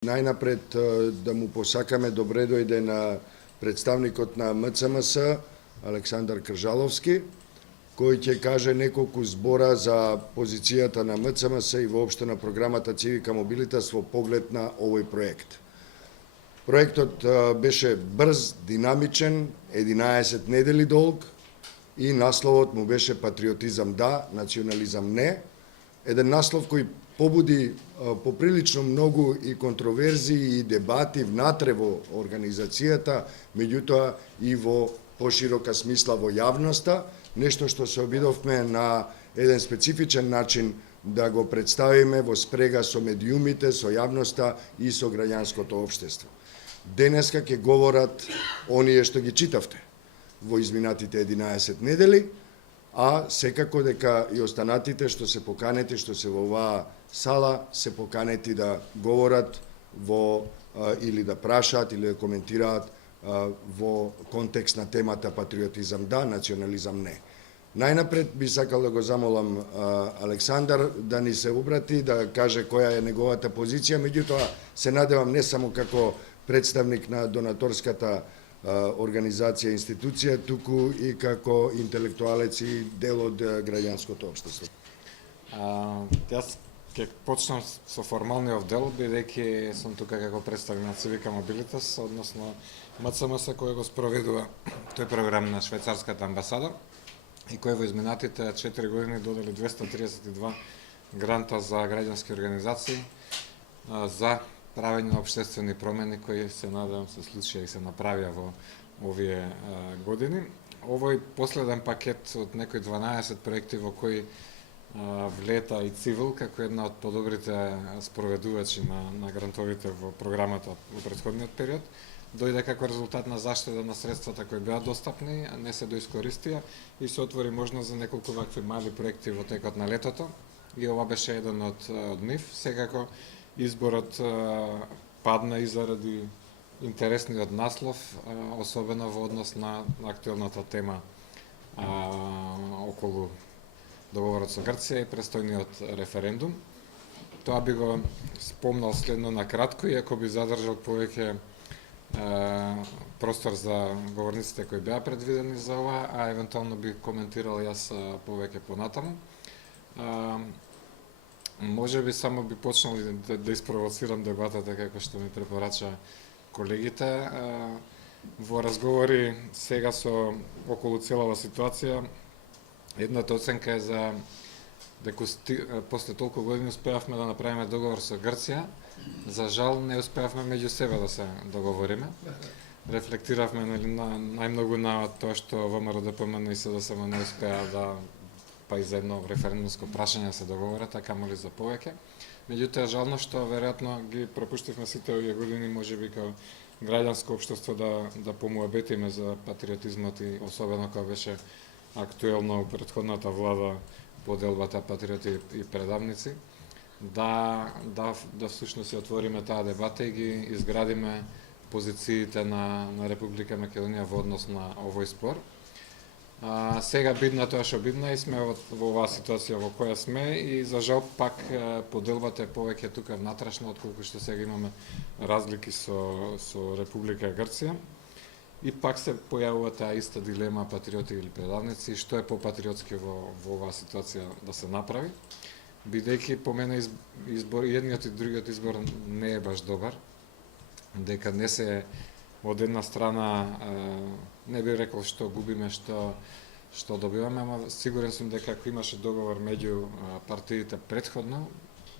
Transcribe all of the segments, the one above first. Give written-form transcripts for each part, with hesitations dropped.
Најнапред да му посакаме добре дојде на представникот на МЦМС, Александар Кржаловски, кој ќе каже неколку збора за позицијата на МЦМС и воопшто на програмата Цивика Мобилитас во поглед на овој проект. Проектот беше брз, динамичен, 11 недели долг и насловот му беше Патриотизам да, национализам не. Еден наслов кој побуди поприлично многу и контроверзии и дебати внатре во организацијата, меѓутоа и во поширока смисла во јавноста, нешто што се обидовме на еден специфичен начин да го представиме во спрега со медиумите, со јавноста и со граѓанското општество. Денеска ќе говорат оние што ги читавте во изминатите 11 недели, а секако дека и останатите што се поканети, што се во оваа сала, се поканети да говорат во или да прашаат или да коментираат во контекст на темата патриотизам да, национализам не. Најнапред би сакал да го замолам Александар да ни се обрати, да каже која е неговата позиција, меѓутоа се надевам не само како представник на донаторската организација, институција, туку и како интелектуалец и дел од граѓанското општество. Јас ќе почнам со формалниот дел, бидејќи сум тука како представник на Цивика Мобилитас, односно МЦМС кој го спроведува тој програм на швајцарската амбасада и кој во изминатите 4 години додели 232 гранта за граѓански организации за правење на општествени промени кои се надевам се случија и се направија во овие години. Овој последен пакет од некои 12 проекти во кои влета и Цивил како една од подобрите спроведувачи на грантовите во програмата во претходниот период, дојде како резултат на заштеда на средствата кои беа достапни, а не се доискористија и се отвори можност за неколку вакви мали проекти во текот на летото и ова беше еден од нив. Секако изборот падна и заради интересниот наслов, особено во однос на актуелната тема околу договорот со Грција и престојниот референдум. Тоа би го спомнал следно на кратко, иако би задржал повеќе простор за говорниците кои беа предвидени за ова, а евентуално би коментирал јас повеќе понатаму. Може би само би почнал да испровоцирам дебатата како што ми препорача колегите. Во разговори сега со околу целава ситуација, едната оценка е за дека после толку години успеавме да направиме договор со Грција. За жал не успеавме меѓу себе да се договориме. Рефлектиравме најмногу на тоа што ВМРО ДПМН и СДСМ не успеа да па и за едно референдумско прашање се договорат, а камоли за повеќе. Меѓутоа жално што веројатно ги пропуштивме сите овие години, можеби како граѓанско општество да помуабетиме за патриотизмот и особено кога беше актуелно претходната влада поделбата патриоти и предавници, да всушност ја отвориме таа дебата и ги изградиме позициите на Република Македонија во однос на овој спор. Сега бидна тоа што бидна и сме во оваа ситуација во која сме и за жал пак поделбата е повеќе тука внатрешна отколку што сега имаме разлики со Република Грција. И пак се појавува таа иста дилема патриоти или предавници, што е попатриотски во оваа ситуација да се направи, бидејќи по мене избор едниот и другиот избор не е баш добар, дека не се од една страна не би рекол што губиме, што добиваме, ама сигурен сум дека ако имаше договор меѓу партиите претходно,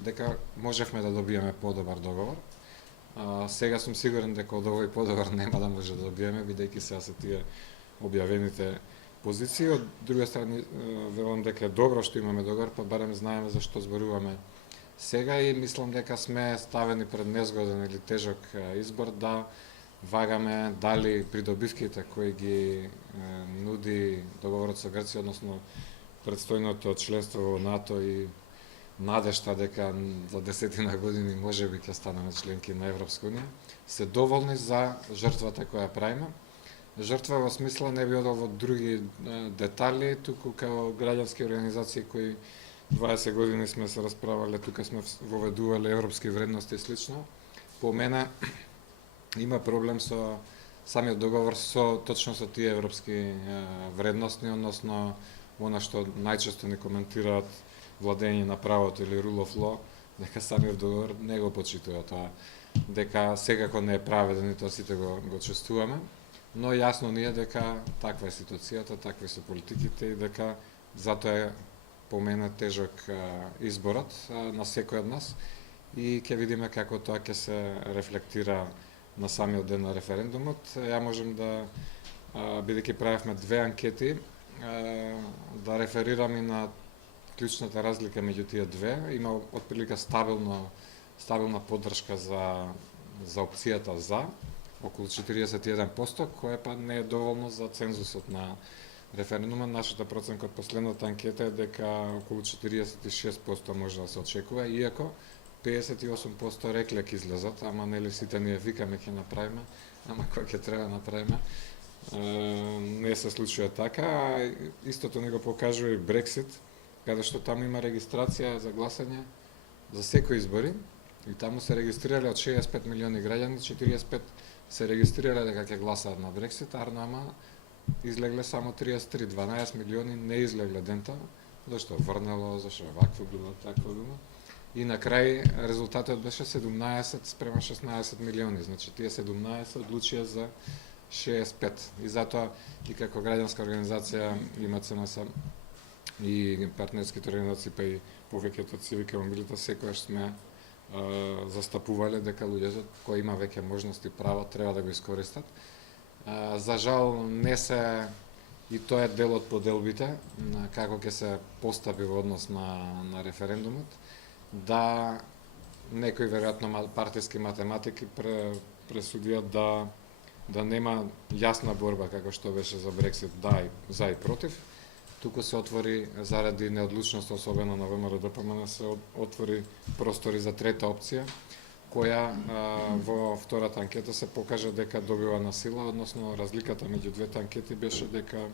дека можевме да добиеме подобар договор. Сега сум сигурен дека од овој подобар нема да може да добиеме, бидејќи сега се тие објавените позиции. Од друга страна, велам дека е добро што имаме договор, па барем знаеме за што зборуваме сега и мислам дека сме ставени пред незгоден или тежок избор да вагаме дали придобивките кои ги нуди договорот со Грција, односно предстојното членство во НАТО и надежта дека за 10 години можеби ќе станеме членки на Европска унија, се доволни за жртвата која правиме. Жртва во смисла не би одел во други детали, туку како граѓански организации кои 20 години сме се расправале, тука сме воведувале европски вредности и слично. спомена, има проблем со самиот договор точно со тие европски вредности, односно она што најчесто не коментираат владење на правото или rule of law, дека самиот договор не го почитува тоа, дека секако не е праведен и тоа сите го чувствуваме, но јасно ни е дека таква е ситуацијата, такви се политиките и дека затоа е по мене тежок изборот на секој од нас и ќе видиме како тоа ќе се рефлектира на самиот ден на референдумот. Ја можам да, бидејќи правевме две анкети, да реферирам и на клучната разлика меѓу тие две. Има отприлика стабилна поддршка за опцијата за, околу 41%, кое па не е доволно за цензусот на референдума. Нашата проценка од последната анкета е дека околу 46% може да се очекува, иако 58% рекле ќе излезат, ама нели сите ние викаме ќе направиме, ама кој ќе треба да направиме. Не се случува така, истото не го покажува и Брексит, каде што таму има регистрација за гласање за секои избори и таму се регистрирале од 65 милиони граѓани, 45 се регистрирале дека ќе гласаат на Брексит, ама излегле само 33, 12 милиони не излегле дента, зашто врнало, зашто вакво било, такво било. И на крај резултатот беше 17 спрема 16 милиони, значи тие 17 одлучија за 65. И затоа и како граѓанска организација има ЦМС и партнерските организации, па и повеќето од Цивика Мобилита, секојаш сме застапувале дека луѓето кои има веќе можности, право, треба да го искористат. За жал не се, и тоа е дел од поделбите, како ќе се постапи во однос на референдумот, да некои веројатно партиски математики пресудиат да нема јасна борба како што беше за Брексит, за и против, туку се отвори заради неодлучност, особено на ВМРО-ДПМН, се отвори простори за трета опција, која во втората анкета се покажа дека добива на сила, односно разликата меѓу двете анкети беше дека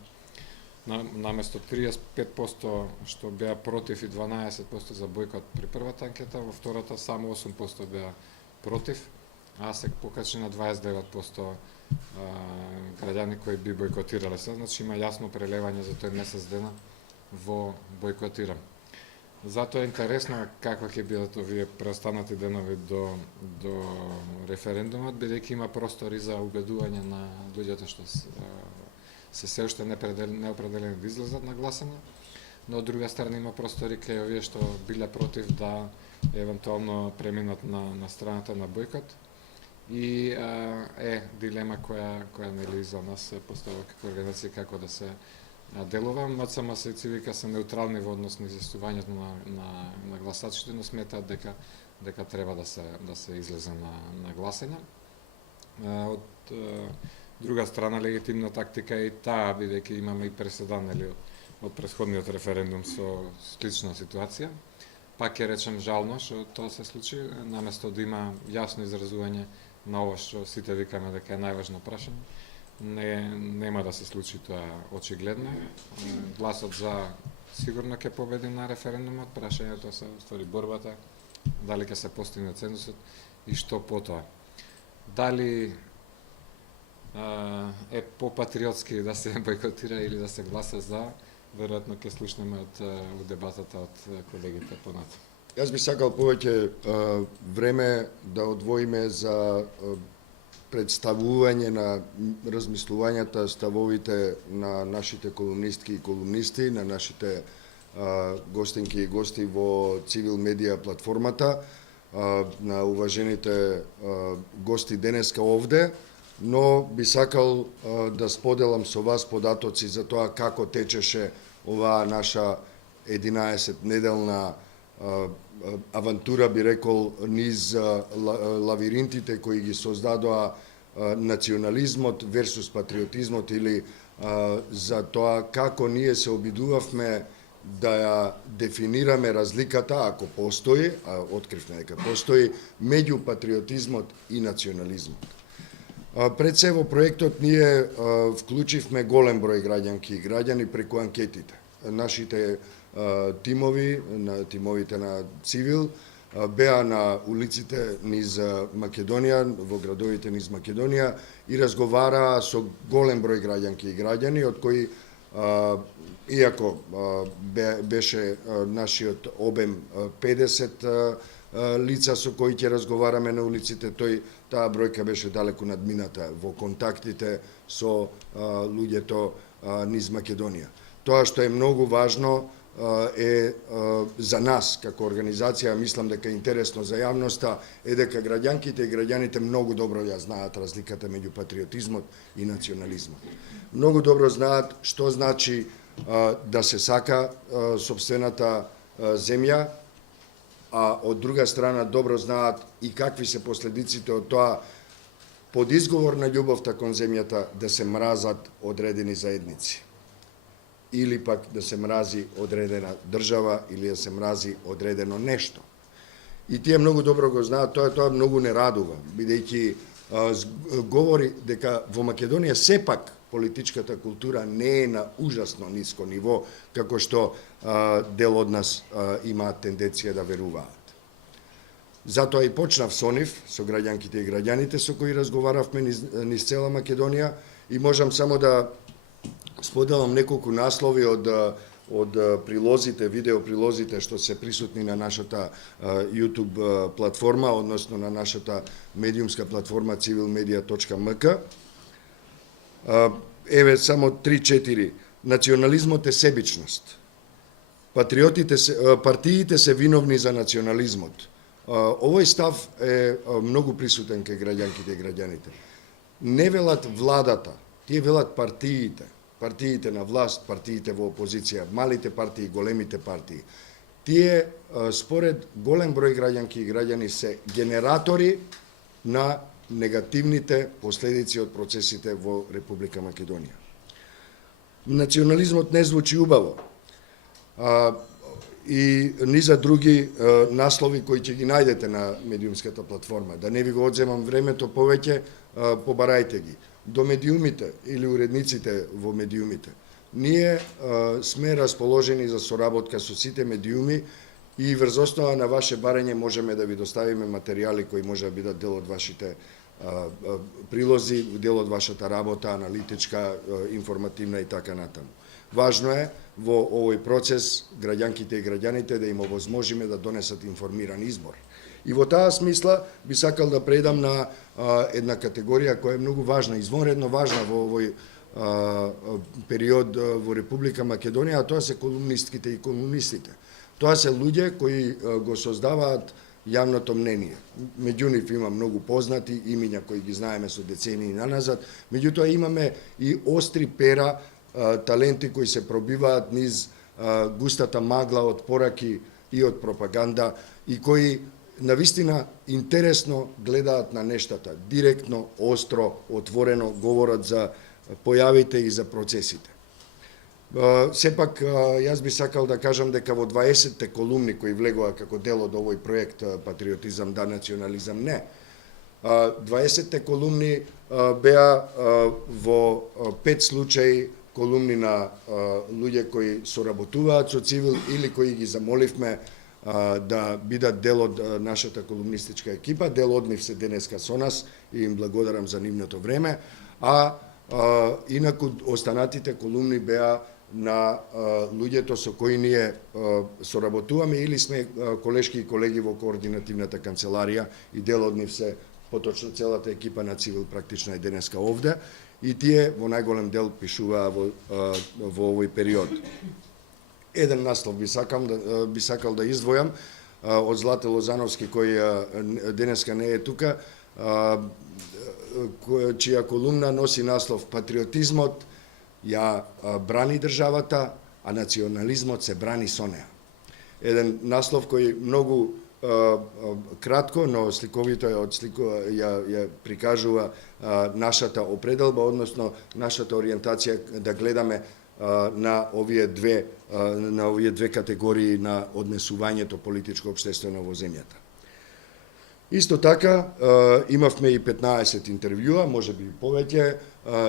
наместо 35% што беа против и 12% за бојкот при првата анкета, во втората само 8% беа против, а се покачи на 29% граѓани кои би бојкотирале се, значи има јасно прелевање за тој месец дена во бојкотирам. Затоа е интересно како ќе бидат овие преостанати денови до референдумот, бидејќи има простори за убедување на луѓето што се уште неопределени да излезат на гласање, но од друга страна има простори кај овие што биле против да евентуално преминат на страната на бојкот. И е дилема која нели за нас се поставува како организација како да се делува. МЦМС и Цивика се неутрални во однос на изјаснувањето на гласачите, но сметаат дека треба да се излезе на гласање. Од друга страна, легитимна тактика е и таа, бидејќи имаме и преседан од претходниот референдум со слична ситуација. Пак ќе речем жално што тоа се случи, наместо да има јасно изразување на ова што сите викаме дека е најважно прашање, нема да се случи тоа очигледно. Гласот за сигурно ќе победи на референдумот, прашањето се ствари борбата, дали ќе се постигне цензусот и што потоа. Дали е попатриотски да се бојкотира или да се гласа за, веројатно ќе слушнеме од дебатата од колегите понатаму. Јас би сакал повеќе време да одвоиме за представување на размислувањата, ставовите на нашите колумнистки и колумнисти, на нашите гостинки и гости во Цивил Медија платформата, на уважените гости денеска овде, но би сакал да споделам со вас податоци за тоа како течеше оваа наша 11-неделна авантура, би рекол, низ лавиринтите кои ги создадоа национализмот версус патриотизмот, или за тоа како ние се обидувавме да ја дефинираме разликата, ако постои, а откривме дека постои, меѓу патриотизмот и национализмот. Пред се во проектот ние вклучивме голем број граѓанки и граѓани преку анкетите. Нашите тимови, на тимовите на Цивил, беа на улиците низ Македонија, во градовите низ Македонија и разговараа со голем број граѓанки и граѓани, од кои иако беше нашиот обем 50 лица со кои ќе разговараме на улиците, таа бројка беше далеку надмината во контактите со луѓето низ Македонија. Тоа што е многу важно е за нас како организација, мислам дека интересно за јавноста, е дека граѓанките и граѓаните многу добро ја знаат разликата меѓу патриотизмот и национализмот. Многу добро знаат што значи да се сака сопствената земја, а од друга страна добро знаат и какви се последиците од тоа под изговор на љубовта кон земјата да се мразат одредени заедници или пак да се мрази одредена држава или да се мрази одредено нешто. И тие многу добро го знаат, тоа многу не радува, бидејќи говори дека во Македонија сепак политичката култура не е на ужасно ниско ниво, како што дел од нас имаат тенденција да веруваат. Затоа и почнав со нив, со граѓанките и граѓаните со кои разговаравме низ цела Македонија, и можам само да споделам неколку наслови од прилозите, видео прилозите што се присутни на нашата YouTube платформа, односно на нашата медиумска платформа civilmedia.mk. Еве само 3-4. Национализмот е себичност. Партиите се виновни за национализмот. Овој став е многу присутен кај граѓанките и граѓаните. Не велат владата, тие велат партиите на власт, партиите во опозиција, малите партии, големите партии. Тие, според голем број граѓанки и граѓани, се генератори на негативните последици од процесите во Република Македонија. Национализмот не звучи убаво. И низа други наслови кои ќе ги најдете на медиумската платформа. Да не ви го одземам времето повеќе, побарајте ги. До медиумите или уредниците во медиумите. Ние сме расположени за соработка со сите медиуми и врз основа на ваше барање можеме да ви доставиме материјали кои може да бидат дел од вашите прилози, дел од вашата работа, аналитичка, информативна и така натаму. Важно е во овој процес граѓанките и граѓаните да им овозможиме да донесат информиран избор. И во таа смисла би сакал да предам на една категорија која е многу важна, извонредно важна во овој период во Република Македонија, а тоа се колумнистките и колумнистите. Тоа се луѓе кои го создаваат јавното мнение. Меѓу нив има многу познати имиња кои ги знаеме со децении наназад, меѓутоа имаме и остри пера, таленти кои се пробиваат низ густата магла од пораки и од пропаганда и кои навистина интересно гледаат на нештата, директно, остро, отворено говорат за појавите и за процесите. Сепак, јас би сакал да кажам дека во 20-те колумни кои влегоа како дел од овој проект Патриотизам да, национализам не, 20-те колумни беа во 5 случаи колумни на луѓе кои соработуваат со Цивил или кои ги замоливме да бидат дел од нашата колумнистичка екипа. Дел од нив се денеска со нас и им благодарам за нивното време, инаку останатите колумни беа на луѓето со кои ние соработуваме или сме колешки и колеги во координативната канцеларија и дел од нив се поточно целата екипа на Цивил практично е денеска овде и тие во најголем дел пишуваа во овој период. Еден наслов би сакал да издвојам од Злате Лозановски кој денеска не е тука, чија колумна носи наслов Патриотизмот ја брани државата, а национализмот се брани со неа. Еден наслов кој многу кратко, но сликовито ја прикажува нашата определба, односно нашата ориентација да гледаме на овие две категории на однесувањето политичко-општествено во земјата. Исто така, имавме и 15 интервјуа, може би повеќе,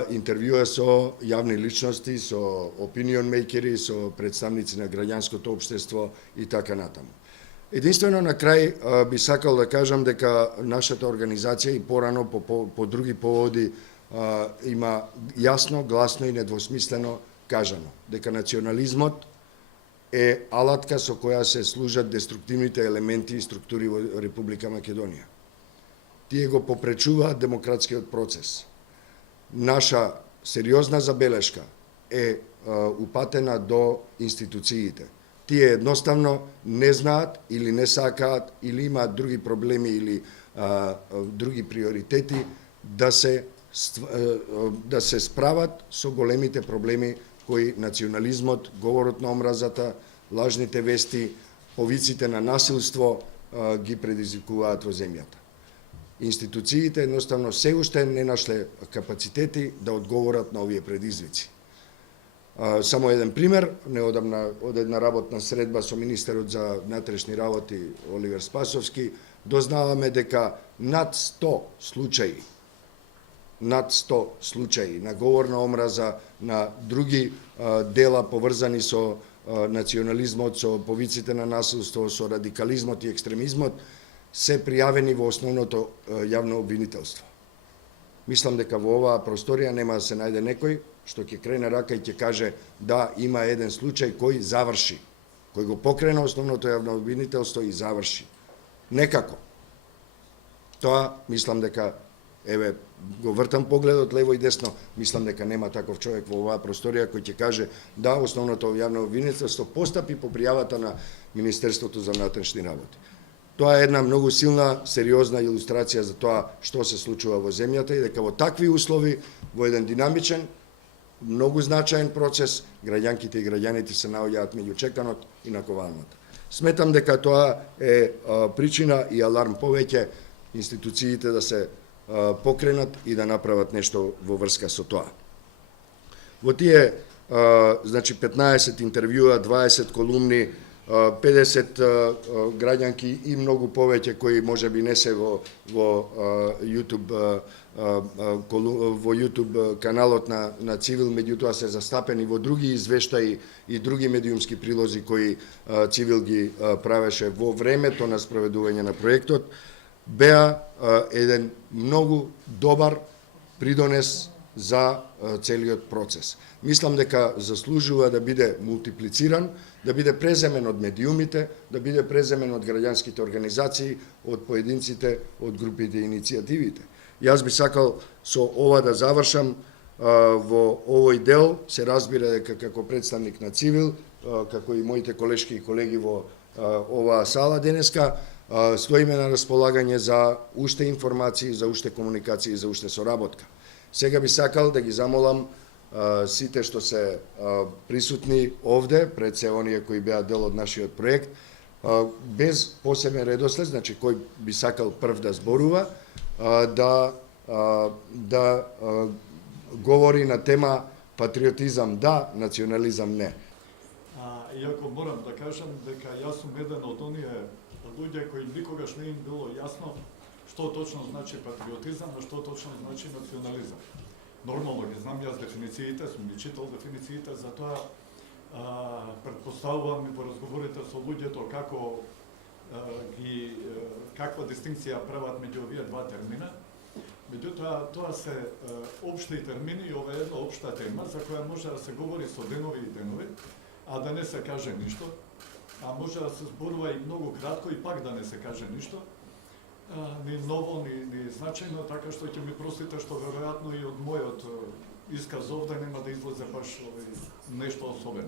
интервјуа со јавни личности, со opinion makeri, со представници на граѓанското општество и така натаму. Единствено на крај би сакал да кажам дека нашата организација и порано по други поводи има јасно, гласно и недвосмислено кажано дека национализмот е алатка со која се служат деструктивните елементи и структури во Република Македонија. Тие го попречуваат демократскиот процес. Наша сериозна забелешка е упатена до институциите. Тие едноставно не знаат или не сакаат или имаат други проблеми или други приоритети да се справат со големите проблеми кои национализмот, говорот на омразата, лажните вести, повиците на насилство ги предизвикуваат во земјата. Институциите едноставно се уште не нашле капацитети да одговорат на овие предизвици. Само еден пример, неодамна од една работна средба со министерот за внатрешни работи Оливер Спасовски, дознаваме дека над 100 случаи на говор на омраза, на други дела поврзани со национализмот, со повиците на насилство, со радикализмот и екстремизмот, се пријавени во основното јавно обвинителство. Мислам дека во оваа просторија нема да се најде некој што ќе крене рака и ќе каже да, има еден случај кој заврши, кој го покрена основното јавно обвинителство и заврши. Некако. Тоа, мислам дека, еве, го вртам погледот лево и десно, мислам дека нема таков човек во оваа просторија кој ќе каже да, основното јавно обвинителство постапи по пријавата на Министерството за внатрешни работи. Тоа е една многу силна, сериозна илустрација за тоа што се случува во земјата и дека во такви услови, во еден динамичен, многу значаен процес, граѓанките и граѓаните се наоѓаат меѓу чеканот и накованата. Сметам дека тоа е причина и аларм повеќе институциите да се покренат и да направат нешто во врска со тоа. Во тие 15 интервјуа, 20 колумни, 50 граѓанки и многу повеќе кои можеби не се во YouTube каналот на Цивил, меѓутоа се застапени во други извештаи и други медиумски прилози кои Цивил ги правеше во времето на спроведување на проектот, беа еден многу добар придонес за целиот процес. Мислам дека заслужува да биде мултиплициран, да биде преземен од медиумите, да биде преземен од граѓанските организации, од поединците, од групите и иницијативите. Јас би сакал со ова да завршам во овој дел, се разбира дека како представник на Цивил, како и моите колешки и колеги во оваа сала денеска, стоиме на располагање за уште информации, за уште комуникации, за уште соработка. Сега би сакал да ги замолам сите што се присутни овде, пред се оние кои беа дел од нашиот проект, без посебен редослед, значи кој би сакал прв да зборува, да говори на тема патриотизам да, национализам не. Иако морам да кажам дека јас сум еден од оние луѓе кои никогаш не им било јасно што точно значи патриотизам, а што точно значи национализам. Нормално ги знам јас дефинициите, сум ги читал дефинициите, затоа претпоставувам и во разговорите со луѓето како каква дистинкција прават меѓу овие два термина. Меѓутоа, тоа се општи термини и ова е една општа тема за која може да се говори со денови и денови, а да не се каже ништо, а може да се зборува и многу кратко и пак да не се каже ништо, ни ново, ни значајно, така што ќе ми простите што веројатно и од мојот исказ овде нема да излезе баш нешто особено.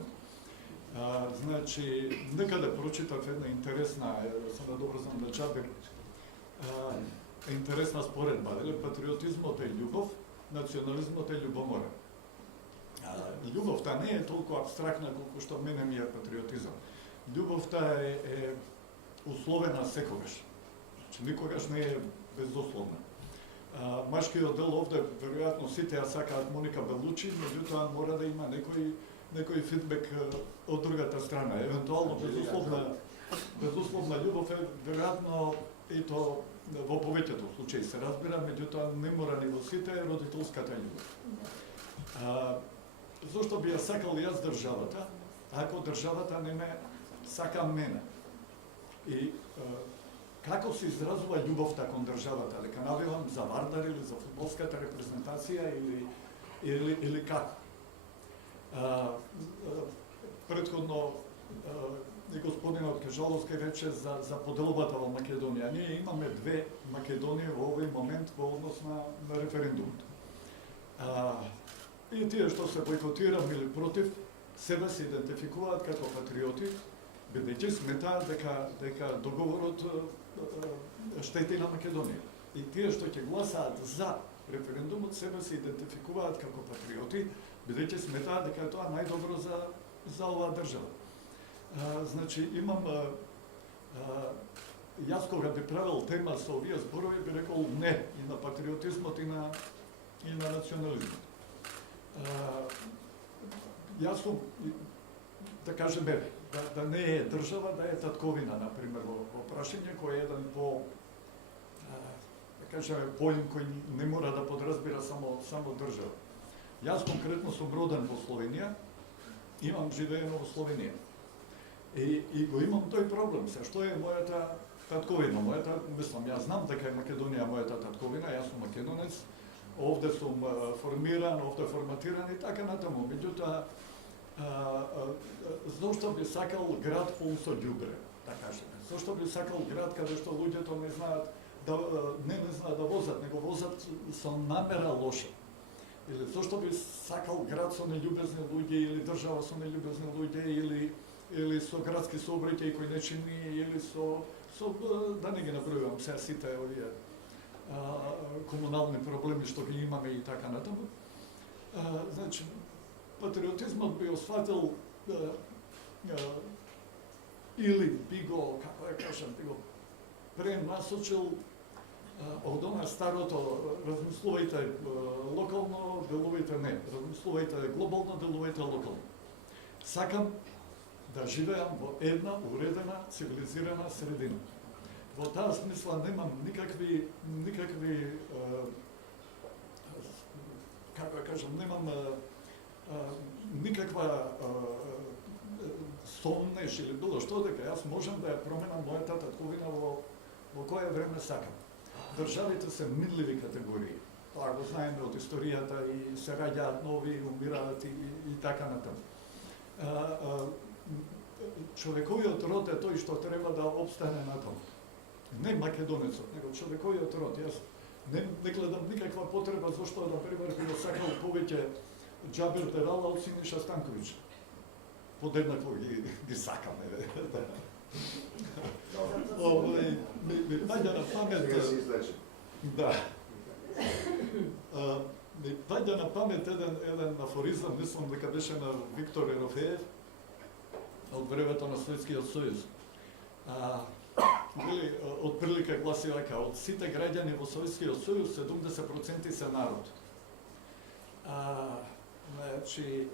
Значи, некаде прочитав една интересна, само добро знам да чапим, интересна споредба, патриотизмот е љубов, национализмот е љубомора. Љубовта не е толку абстрактна колку што мене ми е патриотизам. Љубовта е условена секогаш. Значи, никогаш не е безусловна. Машкиот дел овде, веројатно сите ја сакаат Моника Белучи, меѓутоа мора да има некој фидбек од другата страна. Евентуално безусловна љубов е веројатно и то во повеќето случаи се разбира, меѓутоа не мора ни во сите родителската љубов. Зошто би ја сакал јас државата, ако државата не ме сака мене? И како се изразува љубовта кон државата? Дека навивам за Вардар или за фудбалската репрезентација или како? Претходно и господинот Кажаловски рече за поделбата во Македонија. Ние имаме две Македонија во овој момент во однос на референдумот. И тие што се бойкотирам или против, себе се идентификуваат како патриоти, бидејќи сметаат дека договорот штети на Македонија. И тие што ќе гласаат за референдумот, себе се идентификуваат како патриоти, бидејќи сметаат дека е тоа најдобро за оваа држава. Значи, имам... Јас кога би правил тема со овие зборови, би рекол не и на патриотизмот и на национализмот. Јас сум, да кажеме, да не е држава, да е татковина, например, во прашање, кој е еден да кажеме, поим кој не мора да подразбира само држава. Јас конкретно сум роден во Словенија, имам живеено во Словенија. И го имам тој проблем. Се што е мојата татковина? Мислам, јас знам дека е Македонија мојата татковина, јас сум македонец, овде сум формиран, овде форматиран и така натаму. Меѓутоа, зошто би сакал град полн со ѓубре, да кажеме? Зошто би сакал град каде што луѓето не знаат да возат, него возат со намера лоша? Или зошто би сакал град со нељубезни луѓе, или држава со нељубезни луѓе, или со градски сообраќај кој не чини, или со да не ги набројувам сега сите овие комунални проблеми што ги имаме и така натаму. Значи, патриотизмот би осватил или би го, како да кажам, би го пренасочил од она старото, размислувајте локално, делувајте не, размислувајте глобално, делувајте локално. Сакам да живеам во една уредена, цивилизирана средина. Во таа смисла немам никакви како да кажам, немам никаква сомнеш или било што, дека јас можам да ја променам мојата татковина во кое време сакам. Државите се минливи категории. Тоа го знаеме од историјата и се раѓаат нови, умираат и така натаму. Човековиот род е тој што треба да обстане на тоа. Не македонецот, него човековиот род. Јас не гледам никаква потреба зашто, например, би сакал повеќе Џабир Дерала од Синиша Станковиќ. Подеднакво ги сакаме. Ми паѓа на памет... Да. Ми паѓа на памет еден афоризам, мислам дека беше на Виктор Ерофеев, од времето на Советскиот сојуз. Од прилика гласи вака, од сите граѓани во Советскиот сојуз 70% се народ. Значи,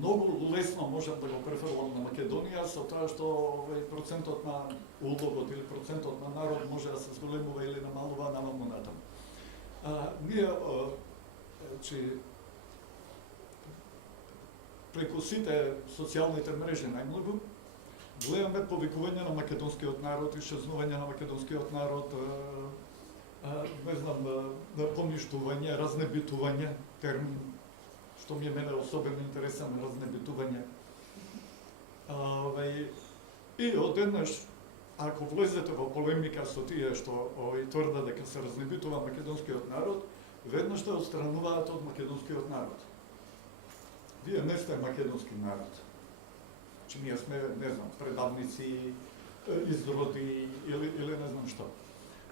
многу лесно можам да го префрлам на Македонија со тоа што процентот на улогот или процентот на народ може да се зголемува или намалува намално натаму. Ние, преку сите социјалните мрежи најмногу, гледаме повикување на македонскиот народ, ишчезнување на македонскиот народ, не знам, поништување, разнебитување, термин што ми е мене особено интересен, разнебитување. И одеднаш, ако влезете во полемика со тие што тврдат дека се разнебитува македонскиот народ, веднаш те отстрануваат од македонскиот народ. Вие не сте македонски народ. Че ние сме, не знам, предавници, изроди или не знам што.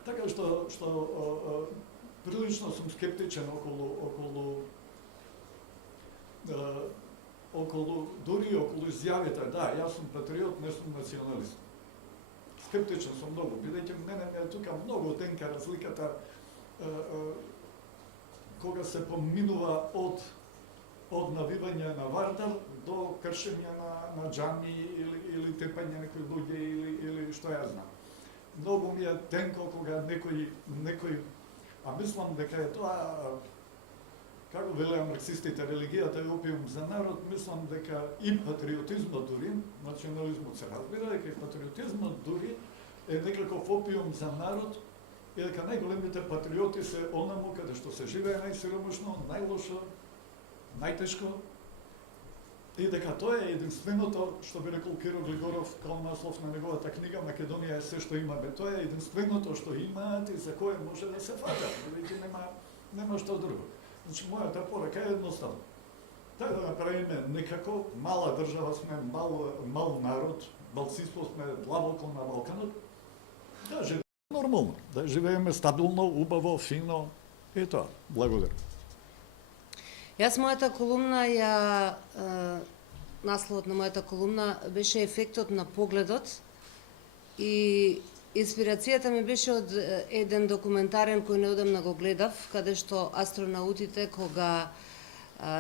Така што прилично сум скептичен дури околу изјавите, да, јас сум патриот, не сум националист. Скептичен сум многу, бидејќи мене ме е тука многу тенка разликата кога се поминува од навивање на Вардар до кршење на џами или тепање некои луѓе или што ја знам. Многу ми е тенко кога некој, а мислам дека е тоа, како велеа марксистите, религијата е опиум за народ, мислам дека и патриотизмот дури, национализмот се разбира, дека и патриотизмот дури е некаков опиум за народ, и дека најголемите патриоти се онаму каде што се живее најсиромашно, најлошо, најтешко, и дека тоа е единственото, што би рекол Киро Глигоров као наслов на неговата книга Македонија е се што имаме. Тоа е единственото што имаат и за кое може да се фатат, бидејќи нема што друго. Значи, мојата порака е едноставна. Така да направиме некако, мала држава сме, мал народ, балцинство сме длабоко на Балканот, да живееме нормално, да живееме стабилно, убаво, фино, и тоа. Благодарам. Јас мојата колумна насловот на мојата колумна беше ефектот на погледот и инспирацијата ми беше од еден документарен кој неодамна го гледав, каде што астронаутите кога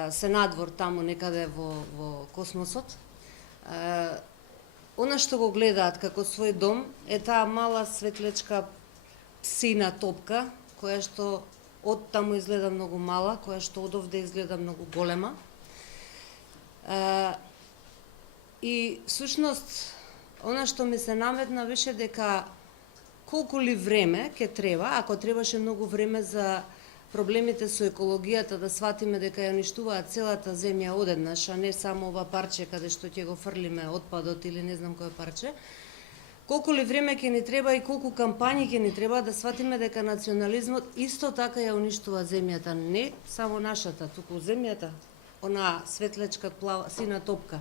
се надвор таму некаде во космосот, она што го гледаат како свој дом е таа мала светлечка сина топка, која што од таму изгледа многу мала, која што од овде изгледа многу голема. И всушност, она што ми се наметна беше дека колку ли време ќе треба, ако требаше многу време за проблемите со екологијата, да сватиме дека ја уништуваат целата земја одеднаш, а не само ова парче каде што ќе го фрлиме отпадот или не знам кој парче, колку ли време ќе ни треба и колку кампањи ќе ни треба да сватиме дека национализмот исто така ја уништува земјата, не само нашата, туку земјата, она светлечка сина топка.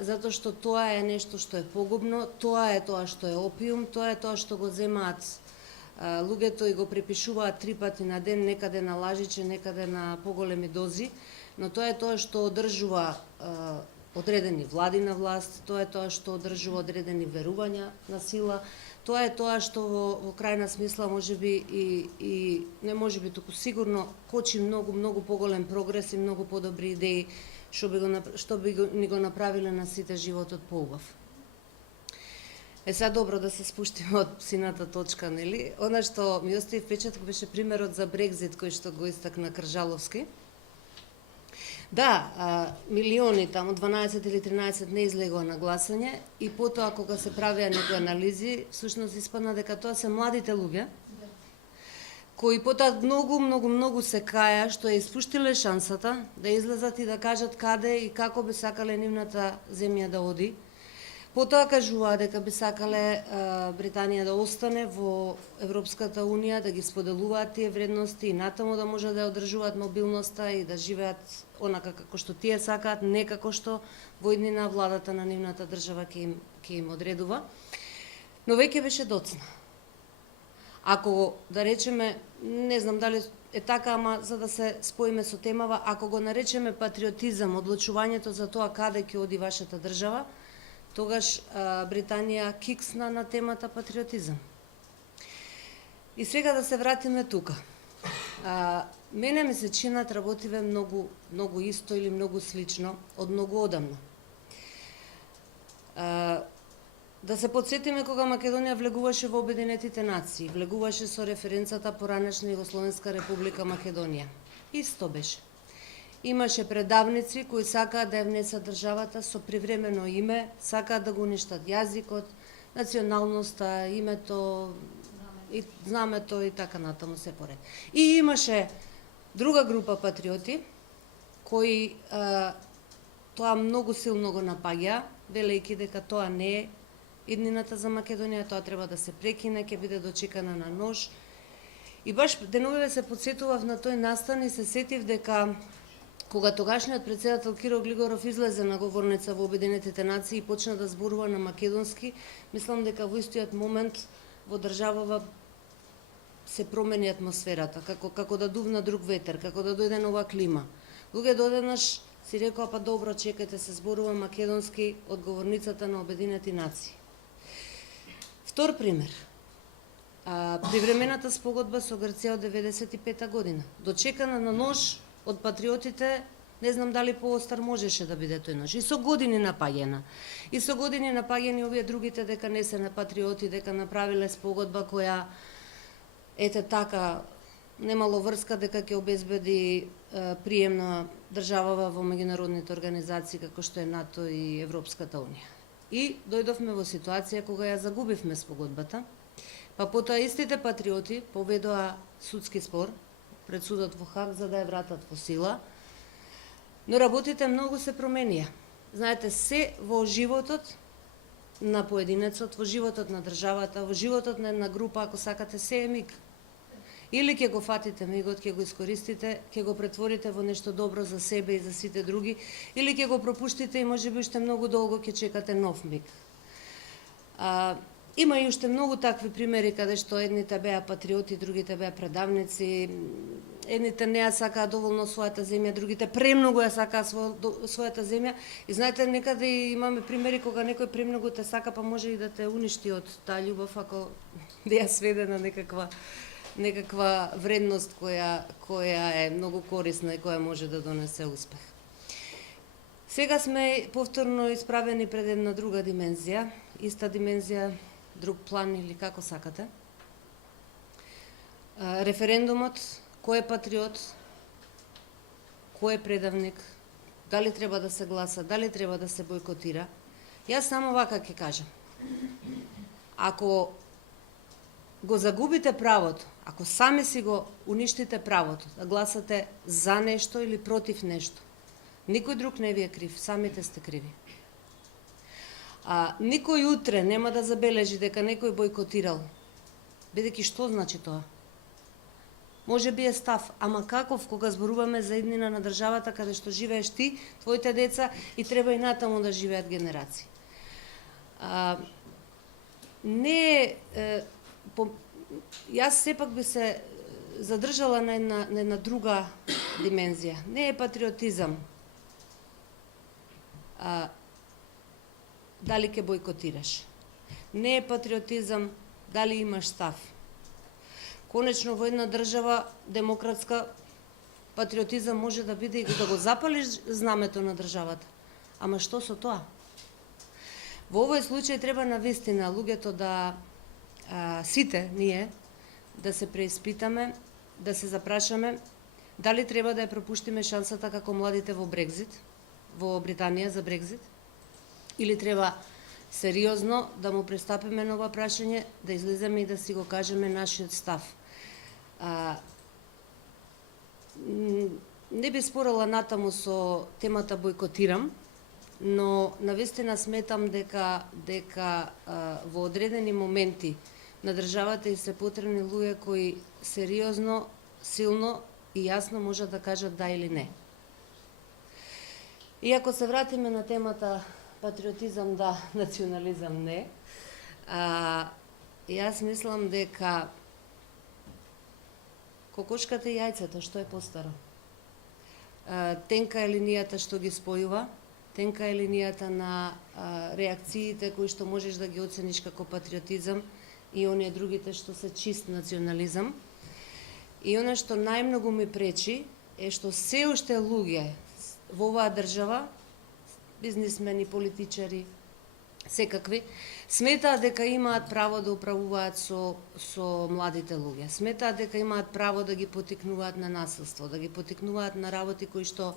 Затоа што тоа е нешто што е погубно, тоа е тоа што е опиум, тоа е тоа што го земаат луѓето и го препишуваат 3 пати на ден, некаде на лажиче, некаде на поголеми дози, но тоа е тоа што одржува одредени влади на власт, тоа е тоа што одржува одредени верувања на сила, тоа е тоа што во крајна смисла можеби и не можеби, туку сигурно кочи многу поголем прогрес и многу подобри идеи што би ни го направиле на сите животот поубав. Сега добро да се спуштиме од сината точка, нели? Она што ми остави впечаток беше примерот за Брекзит кој што го истакна Кржаловски. Да, милиони, таму 12 или 13 не излегува на гласање и потоа кога се правеа некои анализи, всушност испадна дека тоа се младите луѓе кои потоа многу се каја што ја испуштиле шансата да излезат и да кажат каде и како би сакале нивната земја да оди. Потоа кажуваа дека би сакале Британија да остане во Европската Унија, да ги споделуваат тие вредности и натаму да може да ја одржуваат мобилноста и да живеат онака како што тие сакаат, не како што во иднина владата на нивната држава ќе им одредува. Но веќе беше доцна. Ако, да речеме, не знам дали е така, ама за да се споиме со темава, ако го наречеме патриотизам, одлучувањето за тоа каде ќе оди вашата држава, тогаш Британија киксна на темата патриотизам. И сега да се вратиме тука. Мене ми се чинат работиве многу исто или многу слично од многу одамна. Да се подсетиме кога Македонија влегуваше во Обединетите нации, влегуваше со референцата поранешна Југословенска република Македонија. Исто беше. Имаше предавници кои сакаат да ја внесат државата со привремено име, сакаат да го уништат јазикот, националноста, името, и знамето и така натаму се поред. И имаше друга група патриоти кои тоа многу силно го напаѓа, велејќи дека тоа не е иднината за Македонија, тоа треба да се прекине, ќе биде дочекана на нож. И баш деновиве се подсетував на тој настан и се сетив дека кога тогашниот претседател Киро Глигоров излезе на говорница во Обединетите нации и почна да зборува на македонски, мислам дека во истиот момент во државава се промени атмосферата, како да дувна друг ветер, како да дојде нова клима. Луѓе додеднаш си рекоа, па добро, чекајте, се зборува македонски од говорницата на Обединети нации. Втор пример. Привремената спогодба со Грција од 95 година. Дочекана на нож од патриотите, не знам дали поостар можеше да биде тој нож. И со години напаѓена. И со години напаѓени овие другите дека не се на патриоти, дека направиле спогодба која ете така немало врска дека ќе обезбеди приемна држава во меѓународните организации како што е НАТО и Европската унија. И дојдовме во ситуација кога ја загубивме спогодбата, па потоа истите патриоти поведоа судски спор пред судот во Хаг за да ја вратат во сила, но работите многу се променија. Знаете, се во животот на поединецот, во животот на државата, во животот на една група, ако сакате, се е миг. Или ќе го фатите мигот, ќе го искористите, ќе го претворите во нешто добро за себе и за сите други, или ќе го пропуштите и можеби уште многу долго ќе чекате нов миг. Има и уште многу такви примери каде што едните беа патриоти, другите беа предавници, едните не ја сакаа доволно својата земја, другите премногу ја сакаа својата земја. И знаете, некаде имаме примери кога некој премногу те сака, па може и да те уништи од таа љубов ако да ја сведе на некаква вредност која е многу корисна и која може да донесе успех. Сега сме повторно исправени пред една друга димензија, иста димензија, друг план или како сакате. Референдумот, кој е патриот, кој е предавник, дали треба да се гласа, дали треба да се бойкотира. Јас само вака ќе кажам. Ако го загубите правото, ако сами си го уништите правото да гласате за нешто или против нешто, никој друг не ви е крив, самите сте криви. Никој утре нема да забележи дека некој бойкотирал, бидејќи што значи тоа? Може би е став, ама каков кога зборуваме за иднина на државата каде што живееш ти, твоите деца и треба и натаму да живеат генерации. Јас сепак би се задржала на една друга димензија. Не е патриотизам дали ќе бойкотираш. Не е патриотизам дали имаш став. Конечно, во една држава демократска патриотизам може да биде и да го запалиш знамето на државата. Ама што со тоа? Во овој случај треба навистина луѓето да сите ние да се преиспитаме, да се запрашаме дали треба да ја пропуштиме шансата како младите во Брекзит, во Британија за Брекзит, или треба сериозно да му пристапиме на ова прашање, да излеземе и да си го кажеме нашиот став. Не би спорала натаму со темата бойкотирам, но навистина сметам дека во одредени моменти на државата и се потребни луѓе кои сериозно, силно и јасно можат да кажат да или не. И ако се вратиме на темата патриотизам да, национализам не, јас мислам дека кокошката и јајцето, што е постаро? Тенка е линијата што ги спојува, тенка е линијата на реакциите кои што можеш да ги оцениш како патриотизам и оние другите што се чист национализам. И она што најмногу ми пречи е што се уште луѓе во оваа држава, бизнисмени, политичари, секакви, сметаат дека имаат право да управуваат со младите луѓе. Сметаат дека имаат право да ги потикнуваат на насилство, да ги потикнуваат на работи кои што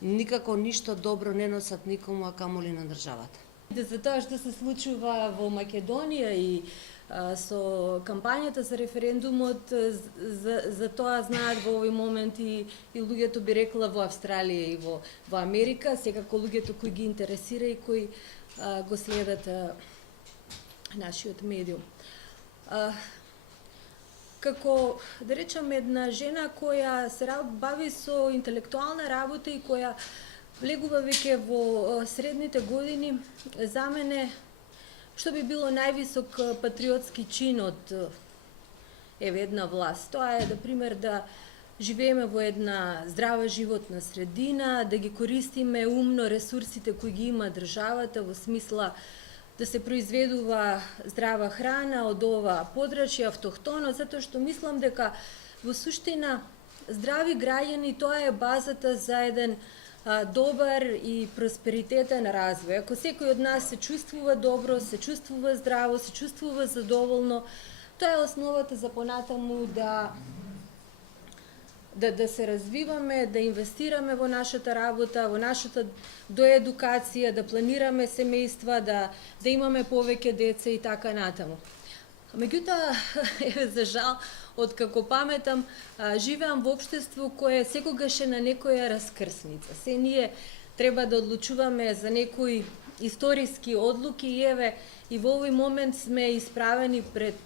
никако ништо добро не носат никому, а камоли на државата. За тоа што се случува во Македонија и со кампањата за референдумот, за тоа знаат во овој момент и луѓето, би рекла, во Австралија и во Америка, секако луѓето кои ги интересира и кои го следат нашиот медиум. Како, да речам, една жена која се бави со интелектуална работа и која влегува веќе во средните години, за мене што би било највисок патриотски чин од една власт? Тоа е, да пример, да живееме во една здрава животна средина, да ги користиме умно ресурсите кои ги има државата, во смисла да се произведува здрава храна од ова подрачје, автохтоно, затоа што мислам дека во суштина здрави граѓани тоа е базата за еден добар и просперитетен развој. Ако секој од нас се чувствува добро, се чувствува здраво, се чувствува задоволно, тоа е основата за понатаму да се развиваме, да инвестираме во нашата работа, во нашата доедукација, да планираме семејства, да имаме повеќе деца и така натаму. Меѓутоа, за жал, откако паметам, живеам во општество кое секогаш е на некоја раскрсница. Се ние треба да одлучуваме за некои историски одлуки и еве и во овој момент сме исправени пред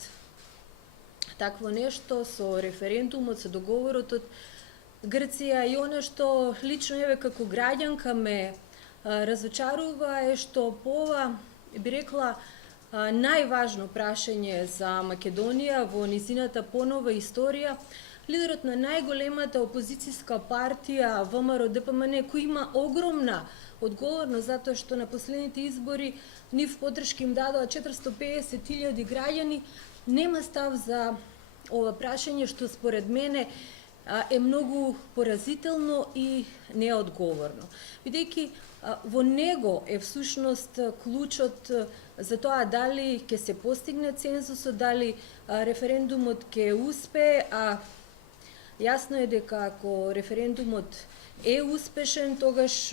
такво нешто со референдумот, со договорот од Грција и она што лично еве како граѓанка ме разочарува е што по ова би рекла најважно прашање за Македонија во низината понова историја, лидерот на најголемата опозицијска партија ВМРО ДПМН, кој има огромна одговорност затоа што на последните избори нив поддршка им дадоа 450.000 граѓани, нема став за ова прашање што според мене е многу поразително и неодговорно. Бидејќи во него е всушност клучот за тоа дали ќе се постигне цензусот, дали референдумот ќе успее, а јасно е дека ако референдумот е успешен, тогаш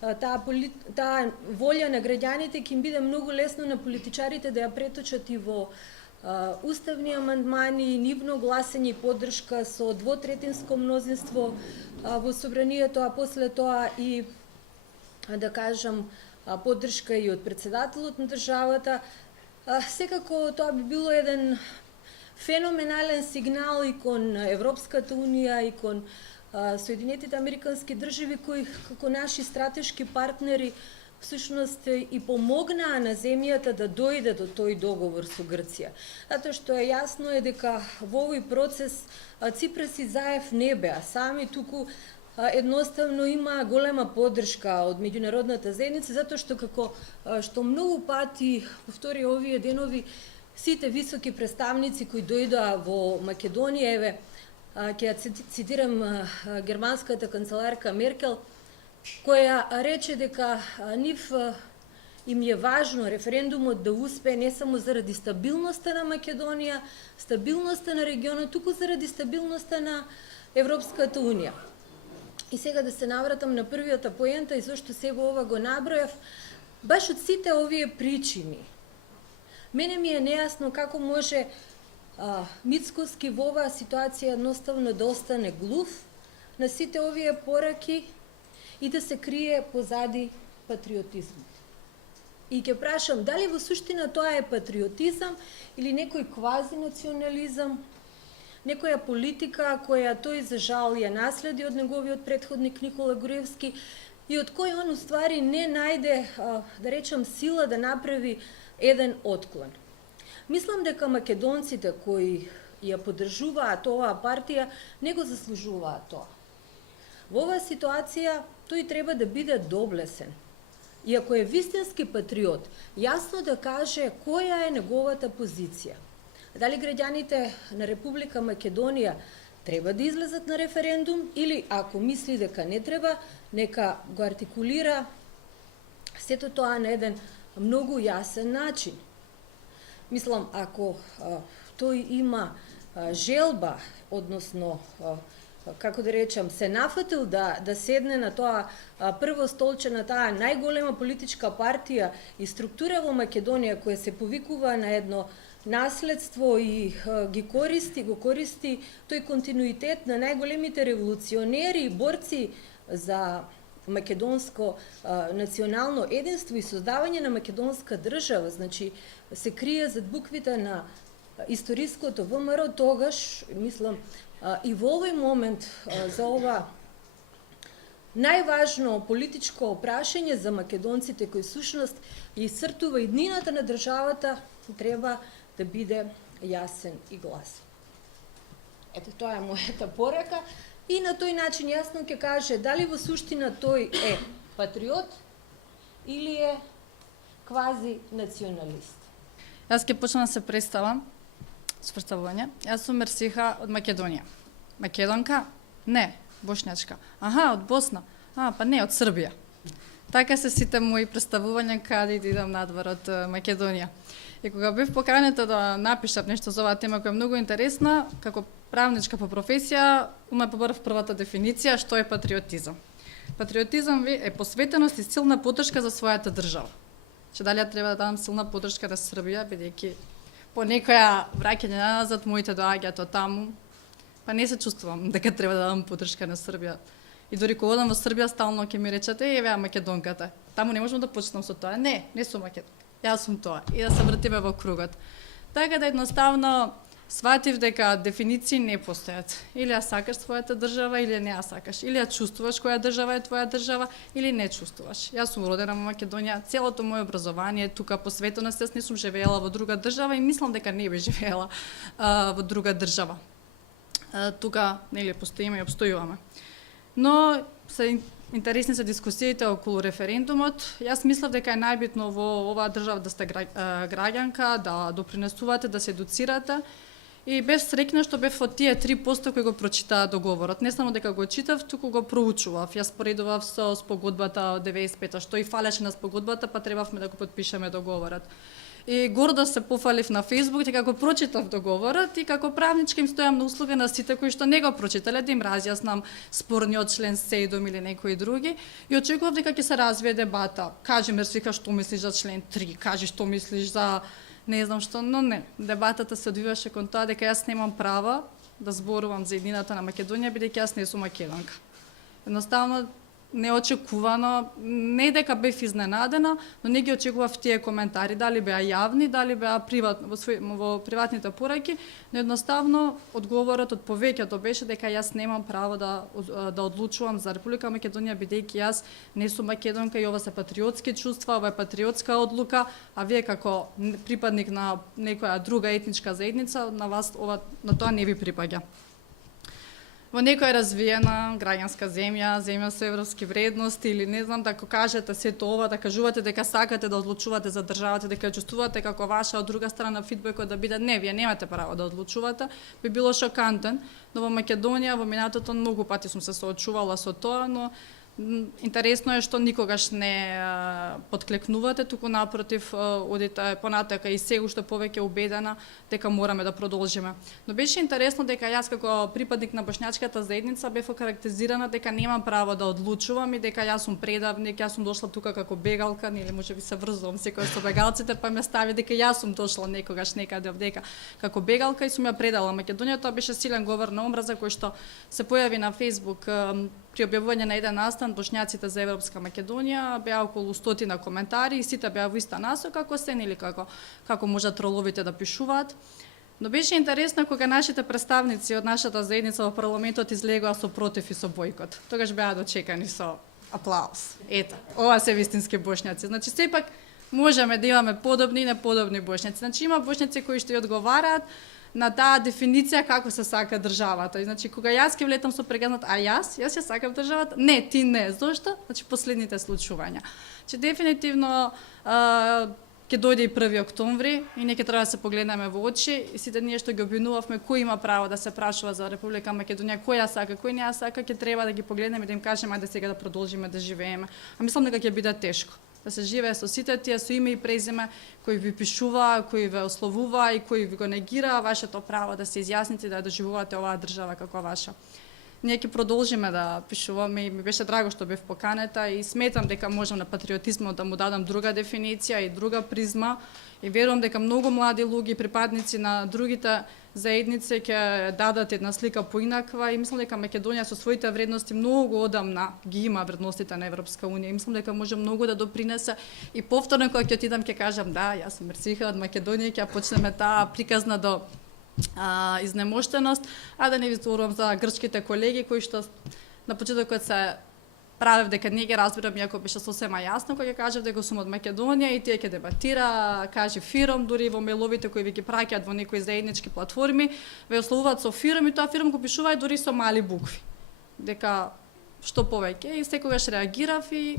таа волја на граѓаните ќе им биде многу лесно на политичарите да ја преточат и во уставни амандмани, нивно гласење и поддршка со двотретинско мнозинство во собранието, а после тоа и да кажам поддршка и од председателот на државата. Секако тоа би било еден феноменален сигнал и кон Европската унија и кон Соединетите Американски држави кои како наши стратешки партнери всушност и помогнаа на земјата да дојде до тој договор со Грција. Затоа што е јасно е дека во овој процес Ципрас и Заев не беа сами, туку едноставно има голема поддршка од меѓународната заедница, затоа што како што многу пати повтори овие денови сите високи представници кои дојдоа во Македонија, еве ќе ја цитирам германската канцеларка Меркел, која рече дека нив им е важно референдумот да успее не само заради стабилноста на Македонија, стабилноста на регионот, туку заради стабилноста на Европската унија. И сега да се навратам на првиот поента и зашто сега ова го набројав, баш од сите овие причини. Мене ми е нејасно како може Мицкоски во оваа ситуација едноставно да остане глув на сите овие пораки и да се крие позади патриотизмот. И ќе прашам, дали во суштина тоа е патриотизам или некој квази национализам, некоја политика која тој за жал ја наследи од неговиот претходник Никола Груевски и од кој он уствари не најде, да речам, сила да направи еден отклон. Мислам дека македонците кои ја поддржуваат оваа партија не го заслужуваат тоа. Во оваа ситуација тој треба да биде доблесен. И ако е вистински патриот, јасно да каже која е неговата позиција. Дали граѓаните на Република Македонија треба да излезат на референдум или ако мисли дека не треба, нека го артикулира сето тоа на еден многу јасен начин. Мислам, ако тој има желба, односно како да речам, се нафатил да седне на тоа прво столче на таа најголема политичка партија и структура во Македонија која се повикува на едно наследство и го користи тој континуитет на најголемите револуционери и борци за македонско национално единство и создавање на македонска држава, значи се крие зад буквите на историското ВМРО, тогаш, мислам, и во овој момент за ова најважно политичко прашање за македонците кои сушност ја исцртува иднината на државата, треба да биде јасен и гласен. Ето, тоа е мојата порака и на тој начин јасно ќе каже дали во суштина тој е патриот или е квази националист. Јас ќе почнам да се представам, спредставување. Јас сум Мерсиха од Македонија. Македонка? Не, бошњачка. Аха, од Босна. Па не, од Србија. Така се сите мои представувања каде да идам надвор од Македонија. И кога бев поканета да напишам нешто за оваа тема која е многу интересна, како правничка по професија, уме побарав првата дефиниција што е патриотизам. Патриотизам е посветеност и силна поддршка за својата држава. Че дали ја треба да дадам силна поддршка на Србија, бидејќи по некоја враќање назад моите доаѓаат од таму, па не се чувствувам дека треба да дадам поддршка на Србија. И дори кога одам во Србија, стално ќе ми речете, еве македонката. Таму не можам да почнам со тоа. Не сум македонка. Јас сум тоа. И да се вртиме во кругот. Така да едноставно сватив дека дефиниции не постојат. Или ја сакаш својата држава, или не ја сакаш. Или ја чувствуваш која држава е твоја држава, или не чувствуваш. Јас сум родена во Македонија, целото моје образование тука посветено, јас не сум живеела во друга држава и мислам дека не би живеела во друга држава. Тука нели постоиме и обстојуваме. Но се интересни се дискусиите околу референдумот. Јас мислам дека е најбитно во оваа држава да сте граѓанка, да допринесувате, да се едуцирате. И бев среќна што бев од тие 3% кои го прочитаа договорот. Не само дека го читав, туку го проучував. Јас поредував со спогодбата од 95-та, што и фалеше на спогодбата, па требавме да го потпишеме договорот. И гордо се пофалив на Facebook дека го прочитав договорот и како правничка им стојам на услуга на сите кои што не го прочитале да им разјаснам спорниот член 7 или некои други и очекував дека ќе се развие дебата. Кажи Мерсиха што мислиш за член 3, кажи што мислиш за не знам што, но не. Дебатата се одвиваше кон тоа дека јас немам право да зборувам за еднината на Македонија бидејќи јас не сум македонка. Едноставно неочекувано, не дека бев изненадена, но не ги очекував тие коментари, дали беа јавни, дали беа во приватните пораки, но едноставно одговорот од повеќето беше дека јас немам право да одлучувам за Република Македонија бидејќи јас не сум македонка и ова се патриотски чувства, ова е патриотска одлука, а вие како припадник на некоја друга етничка заедница, на вас на тоа не ви припаѓа. Во некоја развиена граѓанска земја, земја со европски вредности или не знам, да кажете сето ова, да кажувате дека сакате да одлучувате за државата, дека чувствувате како ваша, од друга страна фидбекот да биде не, вие немате право да одлучувате, би било шокантен, но во Македонија во минатото многу пати сум се соочувала со тоа, но интересно е што никогаш не подклекнувате, туку напротив одите понатака и сега уште повеќе убедена дека мораме да продолжиме. Но беше интересно дека јас како припадник на бошњачката заедница бев окарактеризирана дека немам право да одлучувам и дека јас сум предавник, јас сум дошла тука како бегалка, или можеби се врзувам секој со бегалците, па ме стави дека јас сум дошла некогаш некаде овдека како бегалка и сум ја предала Македонија. Тоа беше силен говор на омраза кој што се појави на Facebook при објавување на еден настан Бошњаците за Европска Македонија, беа околу 100 коментари и сите беа во иста насока како сен или како можат троловите да пишуваат. Но беше интересно кога нашите представници од нашата заедница во парламентот излегоа со против и со бојкот. Тогаш беа дочекани со аплауз. Ето, ова се вистински бошњаци. Значи сепак можеме да имаме подобни и неподобни бошњаци. Значи има бошњаци кои што ја одговараат на таа дефиниција како се сака државата. Значи кога јас ќе влетам со прегнат, а јас ја сакам државата, не, ти не. Зошто? Значи последните случувања. Че дефинитивно ќе дојде и 1 октомври и не ќе треба да се погледнеме во очи и сите ние што ги обвинувавме кој има право да се прашува за Република Македонија, кој ја сака, кој не ја сака, ќе треба да ги погледнеме и да им кажеме ајде сега да продолжиме да живееме. А мислам дека ќе биде тешко да се живее со сите тие со име и презиме кои ви пишува, кои ве ословува и кои ви го негира вашето право да се изјасните да доживувате оваа држава како ваша. Ние ќе продолжиме да пишуваме и ми беше драго што бев поканета и сметам дека можам на патриотизмот да му дадам друга дефиниција и друга призма и верувам дека многу млади луѓе припадници на другите заедници ќе дадат една слика поинаква и мислам дека Македонија со своите вредности многу одамна ги има вредностите на Европска унија и мислам дека може многу да допринесе и повторно кога ќе отидам ќе кажам да, јас сум Мерсиха од Македонија, ќе почнеме таа приказна до изнемоштеност, а да не ви зборувам за грчките колеги кои што на почетокот се правев дека не ги разбирам, иако беше сосема јасно кога ќе кажав дека сум од Македонија и тие ќе дебатира, кажи фирм, дури во меловите кои ви ги праќаат во некои заеднички платформи, ве ословуваат со фирм и тоа фирм го пишуваат дури со мали букви. Дека што повеќе и секогаш реагирав и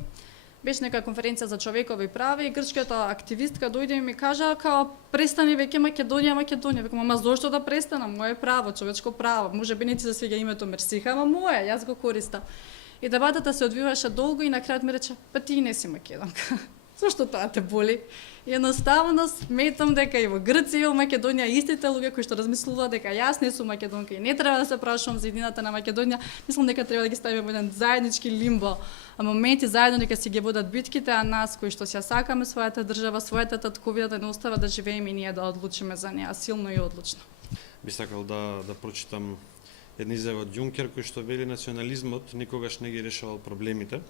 беше нека конференција за човекови прави и грчката активистка дојде и ми кажа као престани веќе Македонија. Викам, ама зошто да престанам? Моје право, човечко право. Може би не ти се свиѓа името Мерсиха, ама моје, јас го користам. И дебатата се одвиваше долго и на крајот ми рече, па ти не си македонка. Зошто тоа те боли? Едноставно сметам дека и во Грција и во Македонија истите луѓе кои што размислуваат дека јас не сум македонка и не треба да се прашувам за едината на Македонија, мислам дека треба да ги ставиме во еден заеднички лимбо. А моменти заедно дека си ги водат битките, а нас кои што си ја сакаме својата држава, својата татковина да не остава да живееме и ние да одлучиме за неа силно и одлучно. Би сакал да прочитам една изјава од Јункер кој што вели национализмот никогаш не ги решавал проблемите,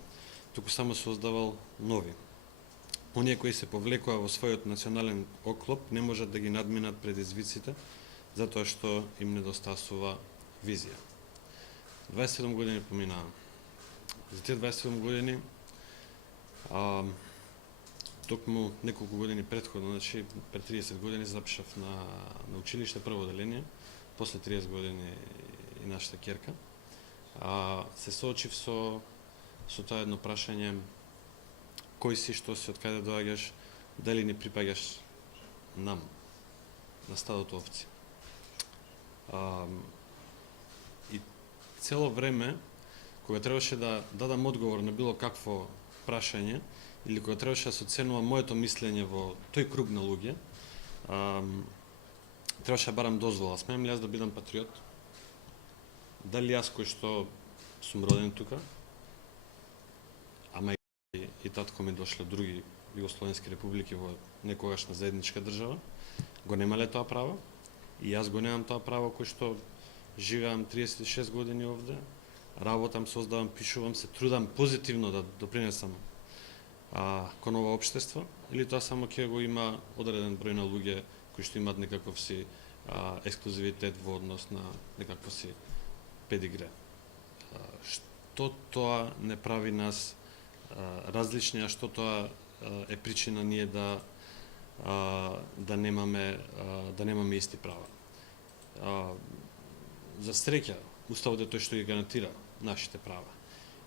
туку само создавал нови. Оние кои се повлекува во својот национален оклоп не можат да ги надминат предизвиците затоа што им недостасува визија. 27 години поминаа. За тие 27 години токму неколку години претходно, значи пред 30 години запишав на училиште прво оделение, после 30 години и нашата ќерка. Се соочив со тоа едно прашање: кој си, што си, од каде доаѓаш, дали не припаѓаш нам, на стадото овци. И цело време, кога требаше да дадам одговор на било какво прашање, или кога требаше да се оценува моето мислење во тој круг на луѓе, требаше да барам дозвола. Смеам ли јас да бидам патриот? Дали јас кој што сум роден тука, ама и татко ми дошле од други југословенски републики во некогашна заедничка држава, го немале тоа право, и јас го немам тоа право кој што живеам 36 години овде, работам, создавам, пишувам, се трудам позитивно да допринесам кон ова општество, или тоа само ќе го има одреден број на луѓе кои што имаат некаков си ексклузивитет во однос на некакво си педигре. Што тоа не прави нас различни, а што тоа е причина ние да немаме исти права. За среќа, Уставот е тој што ги гарантира нашите права.